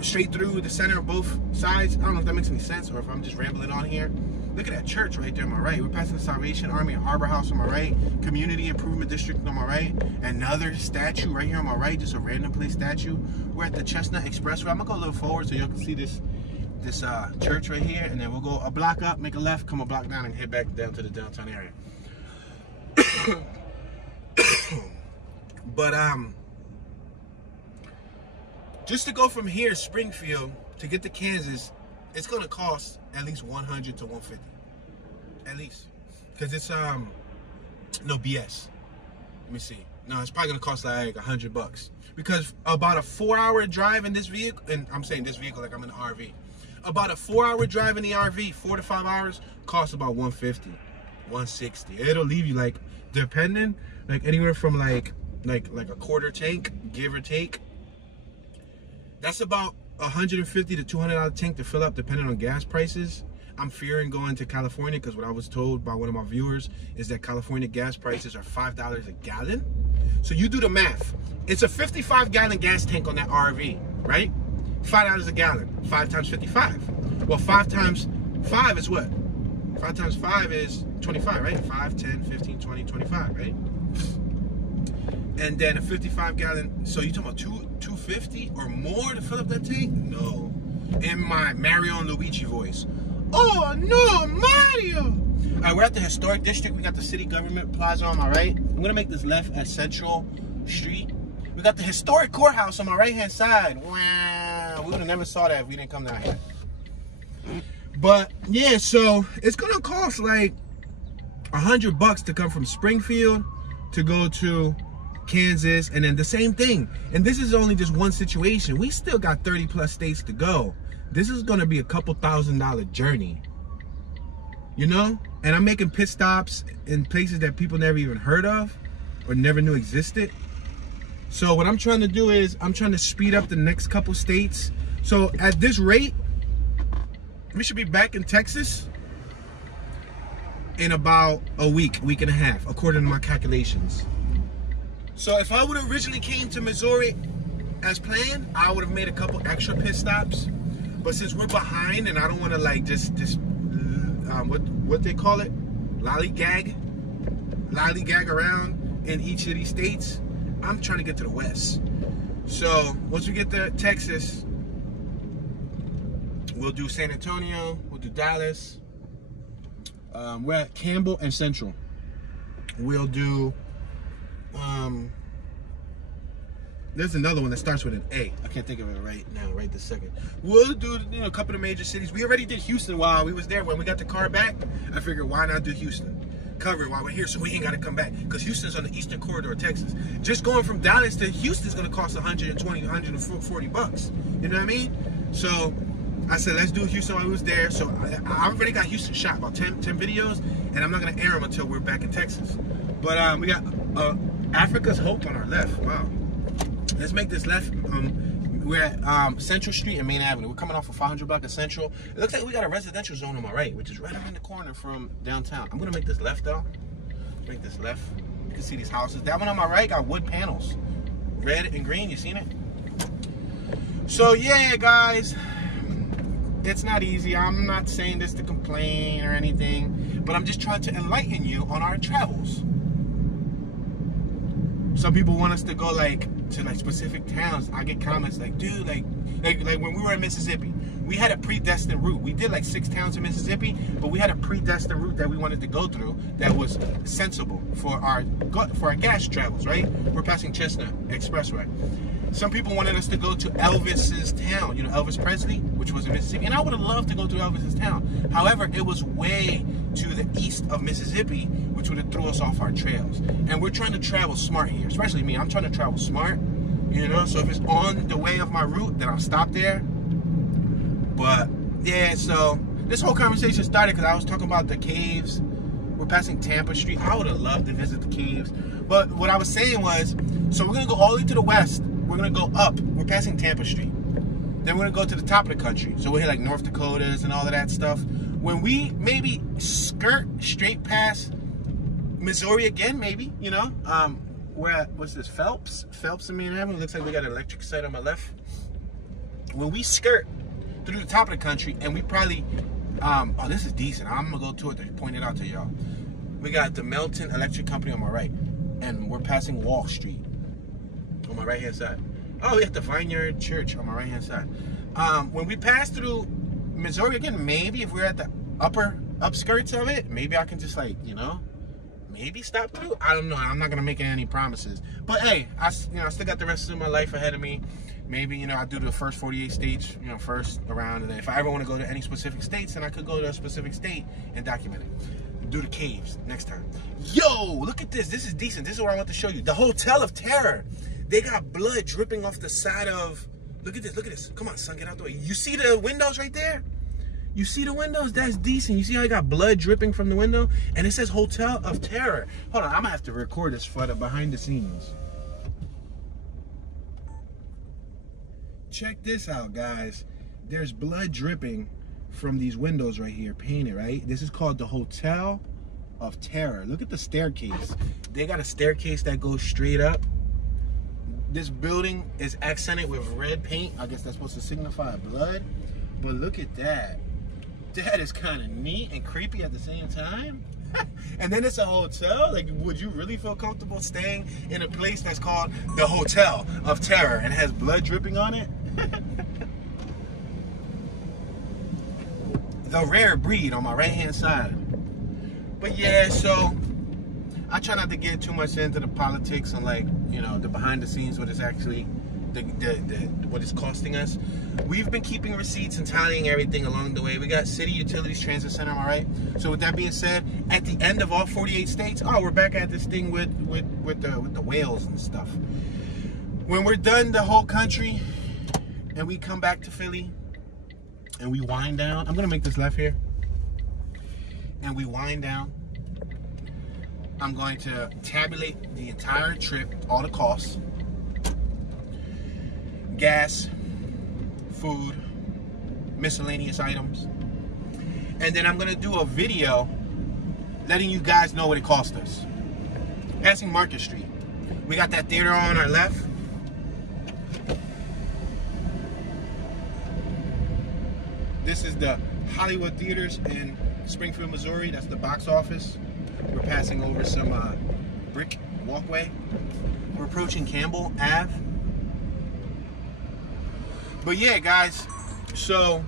straight through the center of both sides. I don't know if that makes any sense or if I'm just rambling on here. Look at that church right there on my right. We're passing the Salvation Army and Harbor House on my right. Community Improvement District on my right. Another statue right here on my right, just a random place statue. We're at the Chestnut Expressway. I'm gonna go a little forward so y'all can see this church right here, and then we'll go a block up, make a left, come a block down, and head back down to the downtown area. But just to go from here, Springfield, to get to Kansas, it's gonna cost at least $100 to $150, at least, because it's no BS. Let me see. No, it's probably gonna cost like $100, because about a 4-hour drive in this vehicle, and I'm saying this vehicle like I'm in an RV. About a 4-hour drive in the RV, 4 to 5 hours, costs about $150, $160. It'll leave you like, depending, like anywhere from like a quarter tank, give or take. That's about $150 to $200 tank to fill up, depending on gas prices. I'm fearing going to California because what I was told by one of my viewers is that California gas prices are $5 a gallon. So you do the math. It's a 55-gallon gas tank on that RV, right? $5 a gallon. 5 times 55. Well, 5 times 5 is what? 5 times 5 is 25, right? 5, 10, 15, 20, 25, right? And then a 55-gallon, so you talking about $250 or more to fill up that tank? No. In my Mario and Luigi voice. Oh no, Mario! All right, we're at the historic district. We got the city government plaza on my right. I'm gonna make this left at Central Street. We got the historic courthouse on my right-hand side. Wow, we would have never saw that if we didn't come down here. But yeah, so it's gonna cost like $100 to come from Springfield to go to Kansas, and then the same thing. And this is only just one situation. We still got 30 plus states to go. This is gonna be a couple $1,000 journey, you know? And I'm making pit stops in places that people never even heard of or never knew existed. So what I'm trying to do is I'm trying to speed up the next couple states. So at this rate, we should be back in Texas in about a week and a half, according to my calculations. So if I would have originally came to Missouri as planned, I would have made a couple extra pit stops. But since we're behind and I don't want to like just what they call it, lollygag around in each of these states, I'm trying to get to the west. So once we get to Texas, we'll do San Antonio, we'll do Dallas. We're at Campbell and Central. We'll do there's another one that starts with an A. I can't think of it right now, right this second. We'll do, you know, a couple of major cities. We already did Houston while we was there. When we got the car back, I figured why not do Houston? Cover it while we're here so we ain't got to come back. Because Houston's on the eastern corridor of Texas. Just going from Dallas to Houston is going to cost $120, $140. You know what I mean? So I said, let's do Houston while we was there. So I already got Houston shot, about 10 videos. And I'm not going to air them until we're back in Texas. But we got Africa's Hope on our left. Wow. Let's make this left. We're at Central Street and Main Avenue. We're coming off of 500 block of Central. It looks like we got a residential zone on my right, which is right around the corner from downtown. I'm gonna make this left though. Make this left. You can see these houses. That one on my right got wood panels, red and green. You seen it? So yeah, guys, it's not easy. I'm not saying this to complain or anything, but I'm just trying to enlighten you on our travels. Some people want us to go to specific towns. I get comments like, dude, like when we were in Mississippi, we had a predestined route. We did like 6 towns in Mississippi, but we had a predestined route that we wanted to go through that was sensible for our gas travels, right? We're passing Chestnut Expressway. Some people wanted us to go to Elvis's town, you know, Elvis Presley, which was in Mississippi. And I would have loved to go to Elvis's town. However, it was way to the east of Mississippi, which would have threw us off our trails. And we're trying to travel smart here, especially me. I'm trying to travel smart, you know. So if it's on the way of my route, then I'll stop there. But yeah, so this whole conversation started because I was talking about the caves. We're passing Tampa Street. I would have loved to visit the caves. But what I was saying was, so we're going to go all the way to the west. We're going to go up. We're passing Tampa Street. Then we're gonna go to the top of the country. So we'll hit like North Dakotas and all of that stuff. When we maybe skirt straight past Missouri again, maybe, you know, we're at, what's this, Phelps and Main Avenue. Looks like we got an electric site on my left. When we skirt through the top of the country, and we probably, oh, this is decent. I'm gonna go to it to point it out to y'all. We got the Melton Electric Company on my right, and we're passing Wall Street on my right hand side. Oh, we got the Vineyard Church on my right hand side. When we pass through Missouri again, maybe if we're at the upskirts of it, maybe I can just, like, you know, maybe stop through. I don't know. I'm not gonna make any promises. But hey, I still got the rest of my life ahead of me. Maybe, you know, I do the first 48 states, you know, first around, and then if I ever want to go to any specific states, then I could go to a specific state and document it. Do the caves next time. Yo, look at this. This is decent. This is what I want to show you. The Hotel of Terror. They got blood dripping off the side of. Look at this. Look at this. Come on, son, get out the way. You see the windows right there? You see the windows? That's decent. You see how I got blood dripping from the window? And it says Hotel of Terror. Hold on, I'm gonna have to record this for the behind the scenes. Check this out, guys. There's blood dripping from these windows right here, painted, right? This is called the Hotel of Terror. Look at the staircase. They got a staircase that goes straight up. This building is accented with red paint. I guess that's supposed to signify blood. But look at that. That is kind of neat and creepy at the same time. And then it's a hotel. Like, would you really feel comfortable staying in a place that's called the Hotel of Terror and has blood dripping on it? The rare breed on my right hand side. But yeah, so I try not to get too much into the politics and, like, you know, the behind the scenes, what it's actually what it's costing us. We've been keeping receipts and tallying everything along the way. We got City Utilities Transit Center, am I right? So with that being said, at the end of all 48 states, oh, we're back at this thing with the whales and stuff. When we're done the whole country and we come back to Philly and we wind down, I'm gonna make this left here, and we wind down, I'm going to tabulate the entire trip, all the costs, gas, food, miscellaneous items, and then I'm gonna do a video letting you guys know what it cost us. Passing Market Street, we got that theater on our left. This is the Hollywood Theaters in Springfield, Missouri. That's the box office. We're passing over some brick walkway. We're approaching Campbell Ave. But yeah, guys, so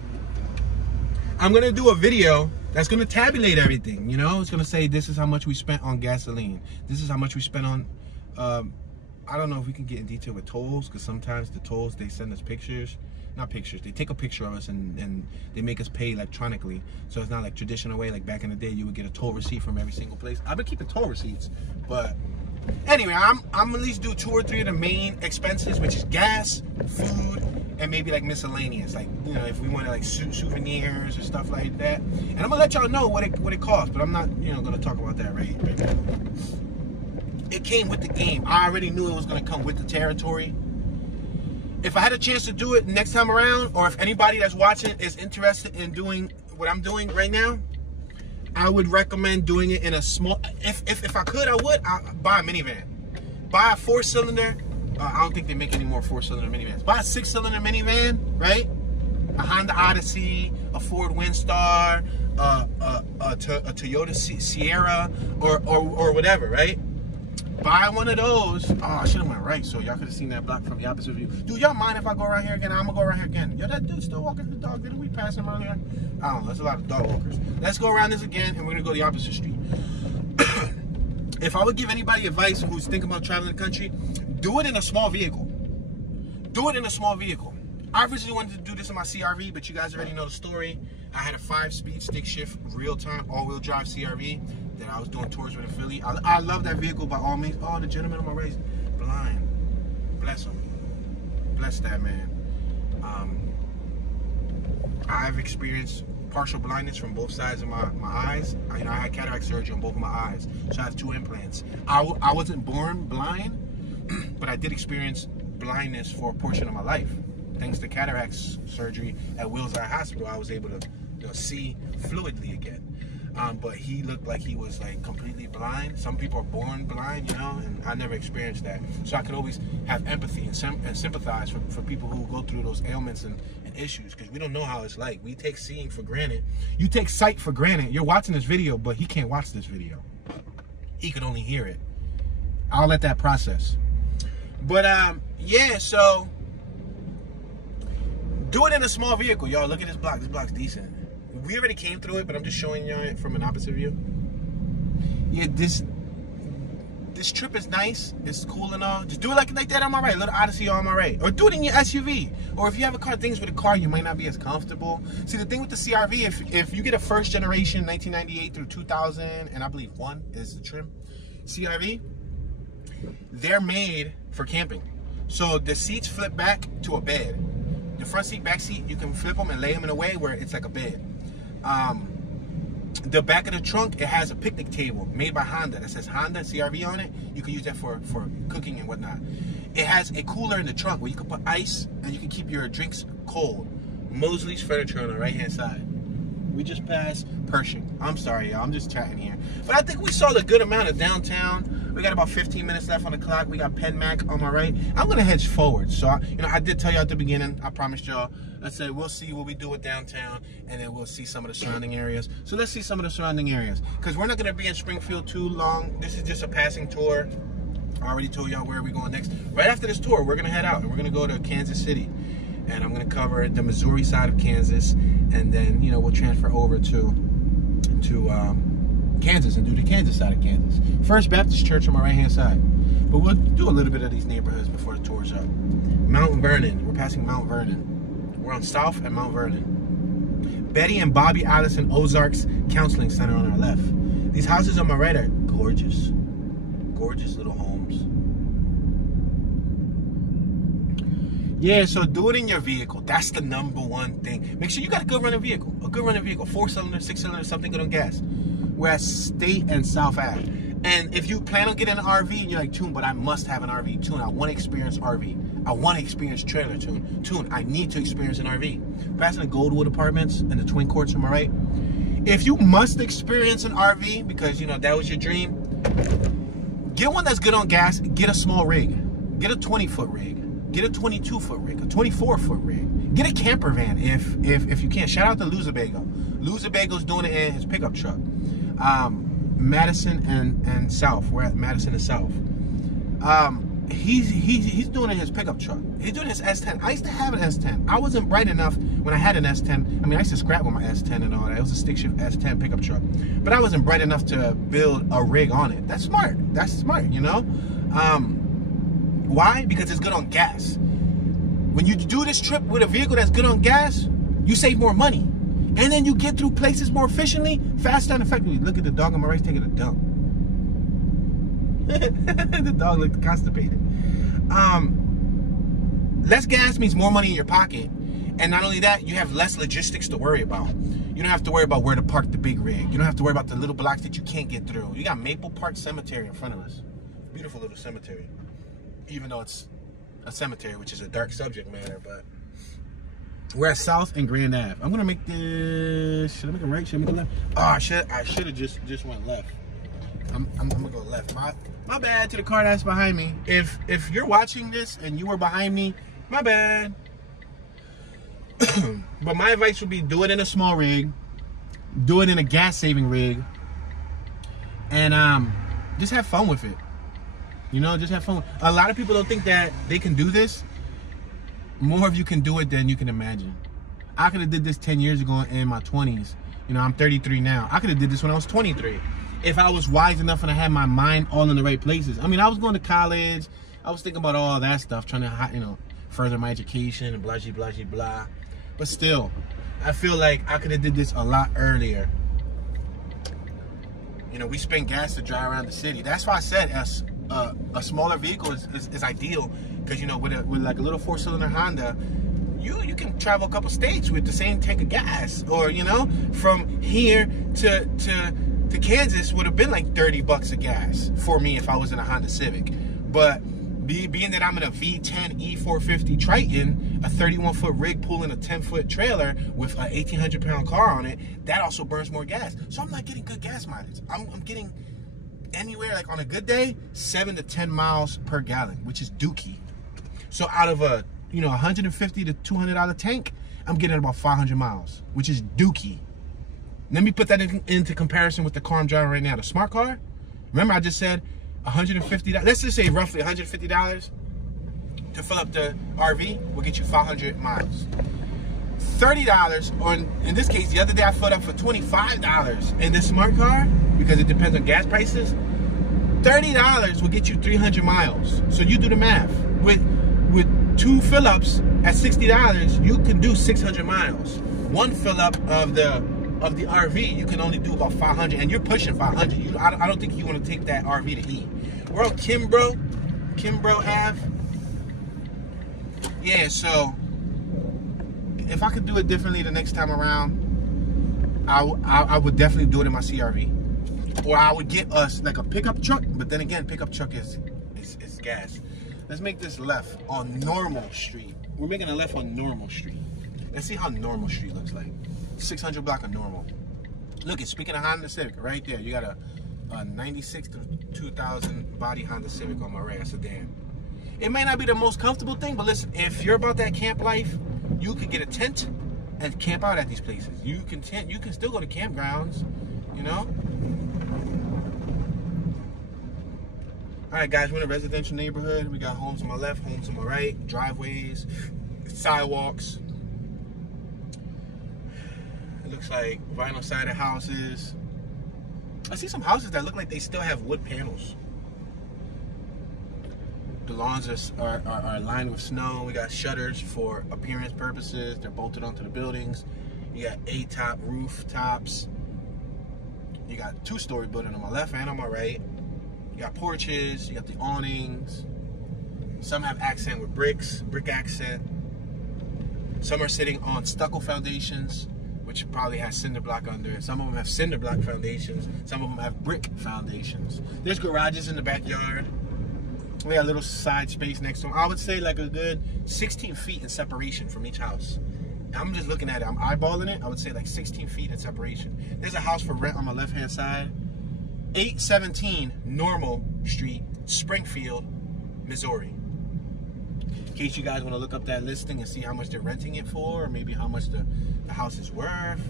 I'm gonna do a video that's gonna tabulate everything, you know? It's gonna say this is how much we spent on gasoline. This is how much we spent on, I don't know if we can get in detail with tolls, because sometimes the tolls, they send us pictures. Not pictures, they take a picture of us and they make us pay electronically. So it's not like traditional way, like back in the day, you would get a toll receipt from every single place. I've been keeping toll receipts, but anyway, I'm at least do 2 or 3 of the main expenses, which is gas, food, and maybe like miscellaneous, like, you know, if we want to like souvenirs or stuff like that. And I'm gonna let y'all know what it costs, but I'm not, you know, gonna talk about that right now. It came with the game. I already knew it was gonna come with the territory. If I had a chance to do it next time around, or if anybody that's watching is interested in doing what I'm doing right now, I would recommend doing it in a small, if I could, I'd buy a minivan. Buy a 4-cylinder, I don't think they make any more 4-cylinder minivans. Buy a 6-cylinder minivan, right? A Honda Odyssey, a Ford Windstar, a Toyota Sierra, or whatever, right? Buy one of those. Oh, I should have went right, so y'all could have seen that block from the opposite view. Dude, y'all mind if I go around here again? I'm gonna go around here again. Yo, that dude's still walking the dog. Didn't we pass him earlier? I don't know. There's a lot of dog walkers. Let's go around this again, and we're gonna go the opposite street. If I would give anybody advice who's thinking about traveling the country, do it in a small vehicle. Do it in a small vehicle. I originally wanted to do this in my CRV, but you guys already know the story. I had a 5-speed stick shift, real-time, all-wheel drive CRV that I was doing tours with in Philly. I love that vehicle by all means. Oh, the gentleman on my right is blind. Bless him. Bless that man. I've experienced partial blindness from both sides of my eyes. I had cataract surgery on both of my eyes, so I have 2 implants. I wasn't born blind, but I did experience blindness for a portion of my life. thanks to cataract surgery at Wills Eye Hospital, I was able to see fluidly again. But he looked like he was like completely blind. Some people are born blind, you know, and I never experienced that. So I could always have empathy and sympathize for people who go through those ailments and issues, because we don't know how it's like. We take seeing for granted. You take sight for granted. You're watching this video, but he can't watch this video. He could only hear it. I'll let that process. But yeah, so do it in a small vehicle, y'all. Look at this block. This block's decent. We already came through it, but I'm just showing y'all it from an opposite view. Yeah, this trip is nice. It's cool and all. Just do it like that on my right. A little Odyssey on my right. Or do it in your SUV. Or if you have a car, things with a car, you might not be as comfortable. See, the thing with the CRV, if you get a first generation 1998 through 2000, and I believe 1 is the trim CRV, they're made for camping. So the seats flip back to a bed. The front seat, back seat, you can flip them and lay them in a way where it's like a bed. The back of the trunk, it has a picnic table made by Honda that says Honda CRV on it. You can use that for cooking and whatnot. It has a cooler in the trunk where you can put ice and you can keep your drinks cold. Mosley's Furniture on the right hand side. We just passed Pershing. I'm sorry, y'all. I'm just chatting here. But I think we saw a good amount of downtown. We got about 15 minutes left on the clock. We got Penn Mac on my right. I'm going to hedge forward. So, I did tell y'all at the beginning. I promised y'all. I said, we'll see what we do with downtown, and then we'll see some of the surrounding areas. So let's see some of the surrounding areas, because we're not going to be in Springfield too long. This is just a passing tour. I already told y'all where we're going next. Right after this tour, we're going to head out, and we're going to go to Kansas City. And I'm going to cover the Missouri side of Kansas, and then, we'll transfer over to Kansas and do the Kansas side of Kansas. First Baptist Church on my right-hand side. But we'll do a little bit of these neighborhoods before the tour's up. Mount Vernon. We're passing Mount Vernon. We're on South and Mount Vernon. Betty and Bobby Allison Ozarks Counseling Center on our left. These houses on my right are gorgeous. Gorgeous little homes. Yeah, so do it in your vehicle. That's the #1 thing. Make sure you got a good running vehicle. A good running vehicle. 4-cylinder, 6-cylinder, something good on gas. We're at State and South Ave. And if you plan on getting an RV and you're like, Tune, but I must have an RV. Tune, I want to experience RV. I want to experience trailer. Tune, I need to experience an RV. Passing the Goldwood Apartments and the Twin Courts on my right. If you must experience an RV because, that was your dream, get one that's good on gas. Get a small rig. Get a 20-foot rig. Get a 22-foot rig. A 24-foot rig. Get a camper van if you can. Shout out to Luzabago. Luzabago's doing it in his pickup truck. Madison and South. We're at Madison and South. He's doing it in his pickup truck. He's doing his S10. I used to have an S10. I wasn't bright enough when I had an S10. I mean, I used to scrap with my S10 and all that. It was a stick shift S10 pickup truck. But I wasn't bright enough to build a rig on it. That's smart. That's smart, Why? Because it's good on gas. When you do this trip with a vehicle that's good on gas, you save more money. And then you get through places more efficiently, faster and effectively. Look at the dog on my right taking a dump. The dog looked constipated. Less gas means more money in your pocket. And not only that, you have less logistics to worry about. You don't have to worry about where to park the big rig. You don't have to worry about the little blocks that you can't get through. You got Maple Park Cemetery in front of us. Beautiful little cemetery. Even though it's a cemetery, which is a dark subject matter, but we're at South and Grand Ave. I'm gonna make this. Should I make a right? Should I make a left? Oh, I should have just went left. I'm gonna go left. My bad to the car that's behind me. If you're watching this and you were behind me, my bad. But my advice would be do it in a small rig, do it in a gas saving rig, and just have fun with it. Just have fun. A lot of people don't think that they can do this. More of you can do it than you can imagine. I could have did this 10 years ago in my 20s. I'm 33 now. I could have did this when I was 23. If I was wise enough and I had my mind all in the right places. I mean, I was going to college. I was thinking about all that stuff, trying to, further my education and blah, blah, blah, blah. But still, I feel like I could have did this a lot earlier. We spend gas to drive around the city. That's why I said a smaller vehicle is ideal. Because, with like a little 4-cylinder Honda, you can travel a couple states with the same tank of gas. Or, from here to Kansas would have been like $30 of gas for me if I was in a Honda Civic. But being that I'm in a V10 E450 Triton, a 31-foot rig pulling a 10-foot trailer with an 1,800-pound car on it, that also burns more gas. So I'm not getting good gas mileage. I'm getting anywhere, like on a good day, 7 to 10 miles per gallon, which is dookie. So out of a, you know, $150 to $200 tank, I'm getting about 500 miles, which is dookie. Let me put that into comparison with the car I'm driving right now, the smart car. Remember I just said $150, let's just say roughly $150 to fill up the RV will get you 500 miles. $30 on, in this case, the other day I filled up for $25 in this smart car because it depends on gas prices. $30 will get you 300 miles. So you do the math. With 2 fill-ups at $60, you can do 600 miles. 1 fill-up of the RV, you can only do about 500, and you're pushing 500. I don't think you want to take that RV to eat. We're on Kimbrough Ave. Yeah, so if I could do it differently the next time around, I would definitely do it in my CRV. Or I would get us like a pickup truck, but then again, pickup truck is gas. Let's make this left on Normal Street. We're making a left on Normal Street. Let's see how Normal Street looks like. 600 block of Normal. Look, it's speaking of Honda Civic right there. You got a 96 to 2000 body Honda Civic on my right, a sedan. It may not be the most comfortable thing, but listen, if you're about that camp life, you could get a tent and camp out at these places. You can still go to campgrounds, you know? All right, guys, we're in a residential neighborhood. We got homes on my left, homes on my right, driveways, sidewalks. It looks like vinyl sided houses. I see some houses that look like they still have wood panels. The lawns are lined with snow. We got shutters for appearance purposes. They're bolted onto the buildings. You got A-top rooftops. You got 2-story building on my left and on my right. You got porches. You got the awnings. Some have accent with bricks, brick accent. Some are sitting on stucco foundations, which probably has cinder block under it. Some of them have cinder block foundations. Some of them have brick foundations. There's garages in the backyard. We got a little side space next to them. I would say like a good 16 feet in separation from each house. I'm just looking at it. I'm eyeballing it. I would say like 16 feet in separation. There's a house for rent on my left-hand side. 817 Normal Street, Springfield, Missouri. In case you guys want to look up that listing and see how much they're renting it for, or maybe how much the house is worth.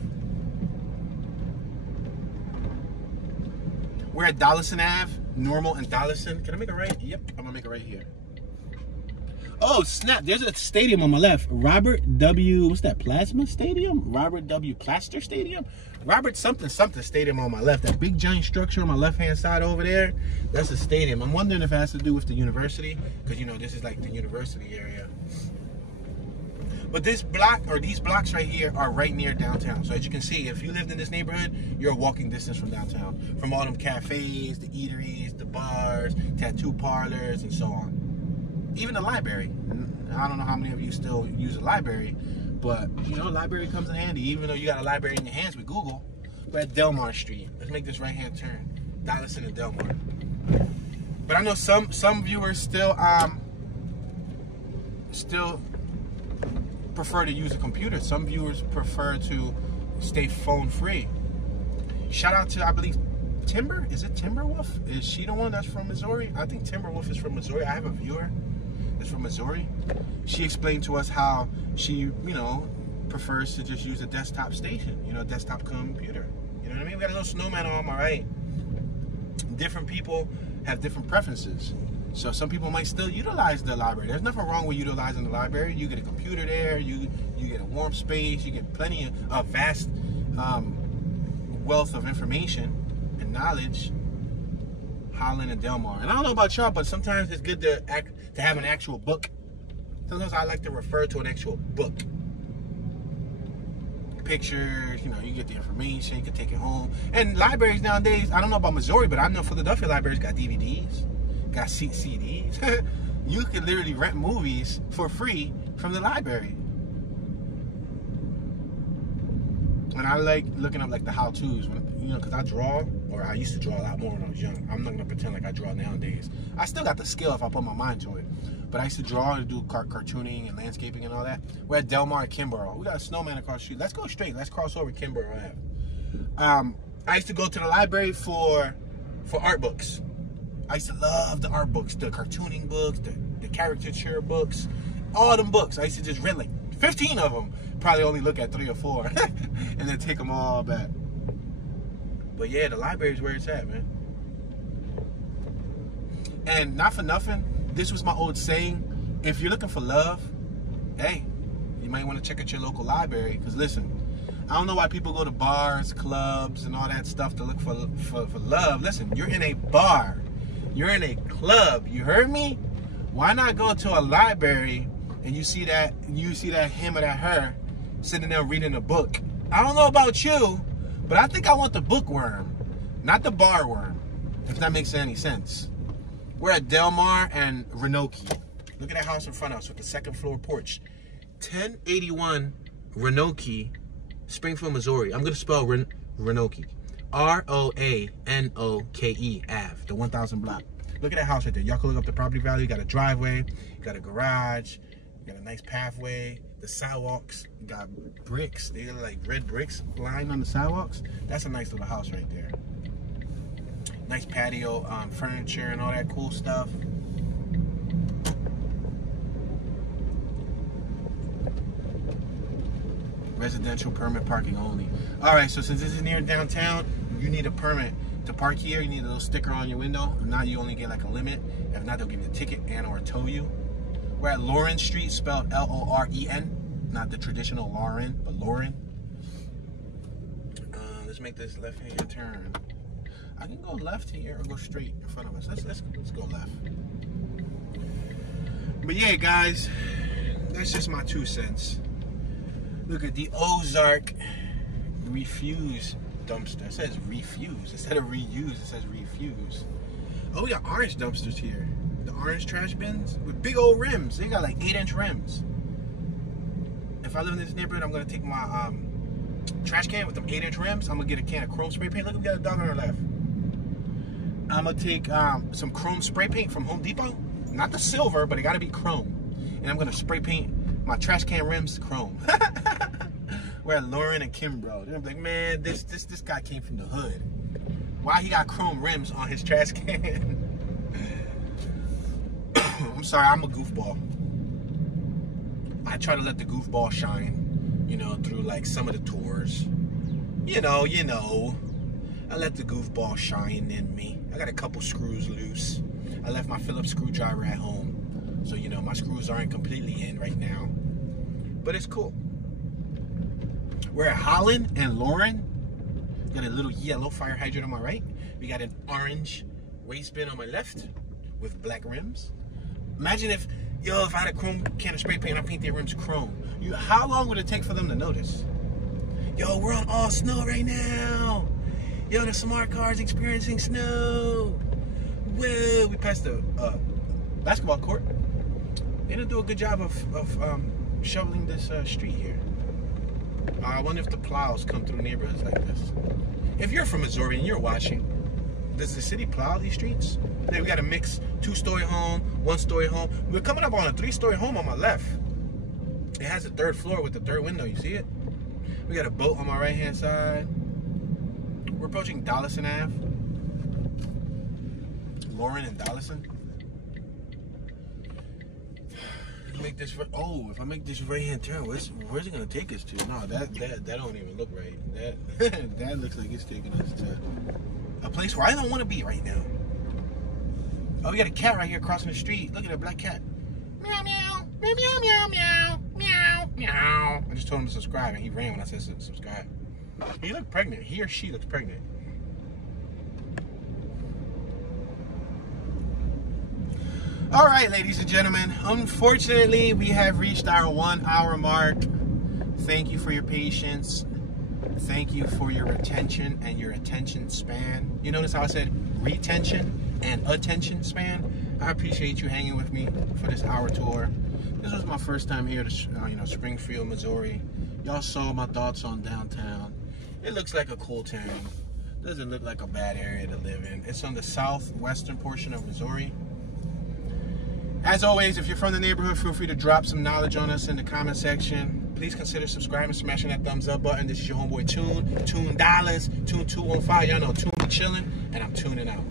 We're at Dollison Ave, Normal and Dollison. Can I make a right? Yep, I'm gonna make a right here. Oh snap, there's a stadium on my left. Robert W, what's that, Plasma Stadium? Robert W Plaster Stadium? Robert something stadium on my left. That big giant structure on my left-hand side over there, that's a stadium. I'm wondering if it has to do with the university, because you know, this is like the university area. But this block, or these blocks right here, are right near downtown. So as you can see, if you lived in this neighborhood, you're a walking distance from downtown. From all them cafes, the eateries, the bars, tattoo parlors, and so on. Even the library. I don't know how many of you still use a library, but you know, a library comes in handy, even though you got a library in your hands with Google. We're at Delmar Street. Let's make this right-hand turn. Dollison and Delmar. But I know some viewers still prefer to use a computer. Some viewers prefer to stay phone free. Shout out to, I believe, Timber. Is it Timberwolf? Is she the one that's from Missouri? I think Timberwolf is from Missouri. I have a viewer that's from Missouri. She explained to us how she, you know, prefers to just use a desktop station, you know, desktop computer. You know what I mean? We got a little snowman on my right. Different people have different preferences. So some people might still utilize the library. There's nothing wrong with utilizing the library. You get a computer there, you get a warm space, you get plenty of vast wealth of information and knowledge. Holland and Delmar. And I don't know about y'all, but sometimes it's good to have an actual book. Sometimes I like to refer to an actual book. Pictures, you know, you get the information, you can take it home. And libraries nowadays, I don't know about Missouri, but I know Philadelphia libraries got DVDs. Got CDs. You can literally rent movies for free from the library. And I like looking up like the how-tos, you know, because I draw, or I used to draw a lot more when I was young. I'm not gonna pretend like I draw nowadays. I still got the skill if I put my mind to it. But I used to draw and do cartooning and landscaping and all that. We're at Delmar and Kimborough. We got a snowman across the street. Let's go straight. Let's cross over Kimborough Ave. I used to go to the library for art books. I used to love the art books, the cartooning books, the caricature books, all them books. I used to just read like 15 of them. Probably only look at 3 or 4 and then take them all back. But yeah, the library is where it's at, man. And not for nothing, this was my old saying. If you're looking for love, hey, you might want to check out your local library. Because listen, I don't know why people go to bars, clubs, and all that stuff to look for love. Listen, you're in a bar. You're in a club. You heard me? Why not go to a library and you see that him or that her sitting there reading a book? I don't know about you, but I think I want the bookworm, not the bar worm, if that makes any sense. We're at Delmar and Renoke. Look at that house in front of us with the 2nd floor porch. 1081 Renoke, Springfield, Missouri. I'm going to spell Renoke. R-O-A-N-O-K-E Ave, the 1000 block. Look at that house right there. Y'all can look up the property value. You got a driveway, you got a garage, you got a nice pathway, the sidewalks, you got bricks. They're like red bricks lying on the sidewalks. That's a nice little house right there. Nice patio, furniture and all that cool stuff. Residential permit parking only. All right, so since this is near downtown, you need a permit to park here. You need a little sticker on your window. If not, you only get like a limit. If not, they'll give you a ticket and or tow you. We're at Lauren Street, spelled L-O-R-E-N. Not the traditional Lauren, but Lauren. Let's make this left-hand turn. I can go left here or go straight in front of us. Let's go left. But yeah, guys, that's just my 2 cents. Look at the Ozark refuse dumpster. It says refuse instead of reuse. It says refuse. Oh, we got orange dumpsters here. The orange trash bins with big old rims. They got like 8-inch rims. If I live in this neighborhood, I'm gonna take my trash can with them 8-inch rims. I'm gonna get a can of chrome spray paint. Look, we got a dog on our left. I'm gonna take some chrome spray paint from Home Depot. Not the silver, but it gotta be chrome. And I'm gonna spray paint my trash can rims chrome. We're at Lauren and Kimbrough. They're like, man, this guy came from the hood. Why he got chrome rims on his trash can? I'm sorry, I'm a goofball. I try to let the goofball shine, you know, through like some of the tours. You know. I let the goofball shine in me. I got a couple screws loose. I left my Phillips screwdriver at home. So, you know, my screws aren't completely in right now. But it's cool. We're at Holland and Lauren. Got a little yellow fire hydrant on my right. We got an orange waste bin on my left with black rims. Imagine if I had a chrome can of spray paint and I paint their rims chrome. How long would it take for them to notice? Yo, we're on all snow right now. Yo, the smart car's experiencing snow. Whoa, we passed the basketball court. They didn't do a good job of shoveling this street here. I wonder if the plows come through neighborhoods like this. If you're from Missouri and you're watching, does the city plow these streets? Hey, we got a mix 2-story home, 1-story home. We're coming up on a 3-story home on my left. It has a 3rd floor with the 3rd window. You see it? We got a boat on my right-hand side. We're approaching Dollison Ave. Lauren and Dollison. Make this. Oh, if I make this right-hand turn, where's it gonna take us to? No, that don't even look right. That looks like it's taking us to a place where I don't want to be right now. Oh, we got a cat right here crossing the street. Look at that black cat. Meow meow meow meow meow meow meow meow. I just told him to subscribe, and he ran when I said subscribe. He looked pregnant. He or she looks pregnant. All right, ladies and gentlemen, unfortunately, we have reached our 1-hour mark. Thank you for your patience. Thank you for your attention and your attention span. You notice how I said retention and attention span? I appreciate you hanging with me for this hour tour. This was my first time here to, Springfield, Missouri. Y'all saw my thoughts on downtown. It looks like a cool town. Doesn't look like a bad area to live in. It's on the southwestern portion of Missouri. As always, if you're from the neighborhood, feel free to drop some knowledge on us in the comment section. Please consider subscribing, smashing that thumbs up button. This is your homeboy Tune Dollars, Tune 215. Y'all know Tune chilling, and I'm tuning out.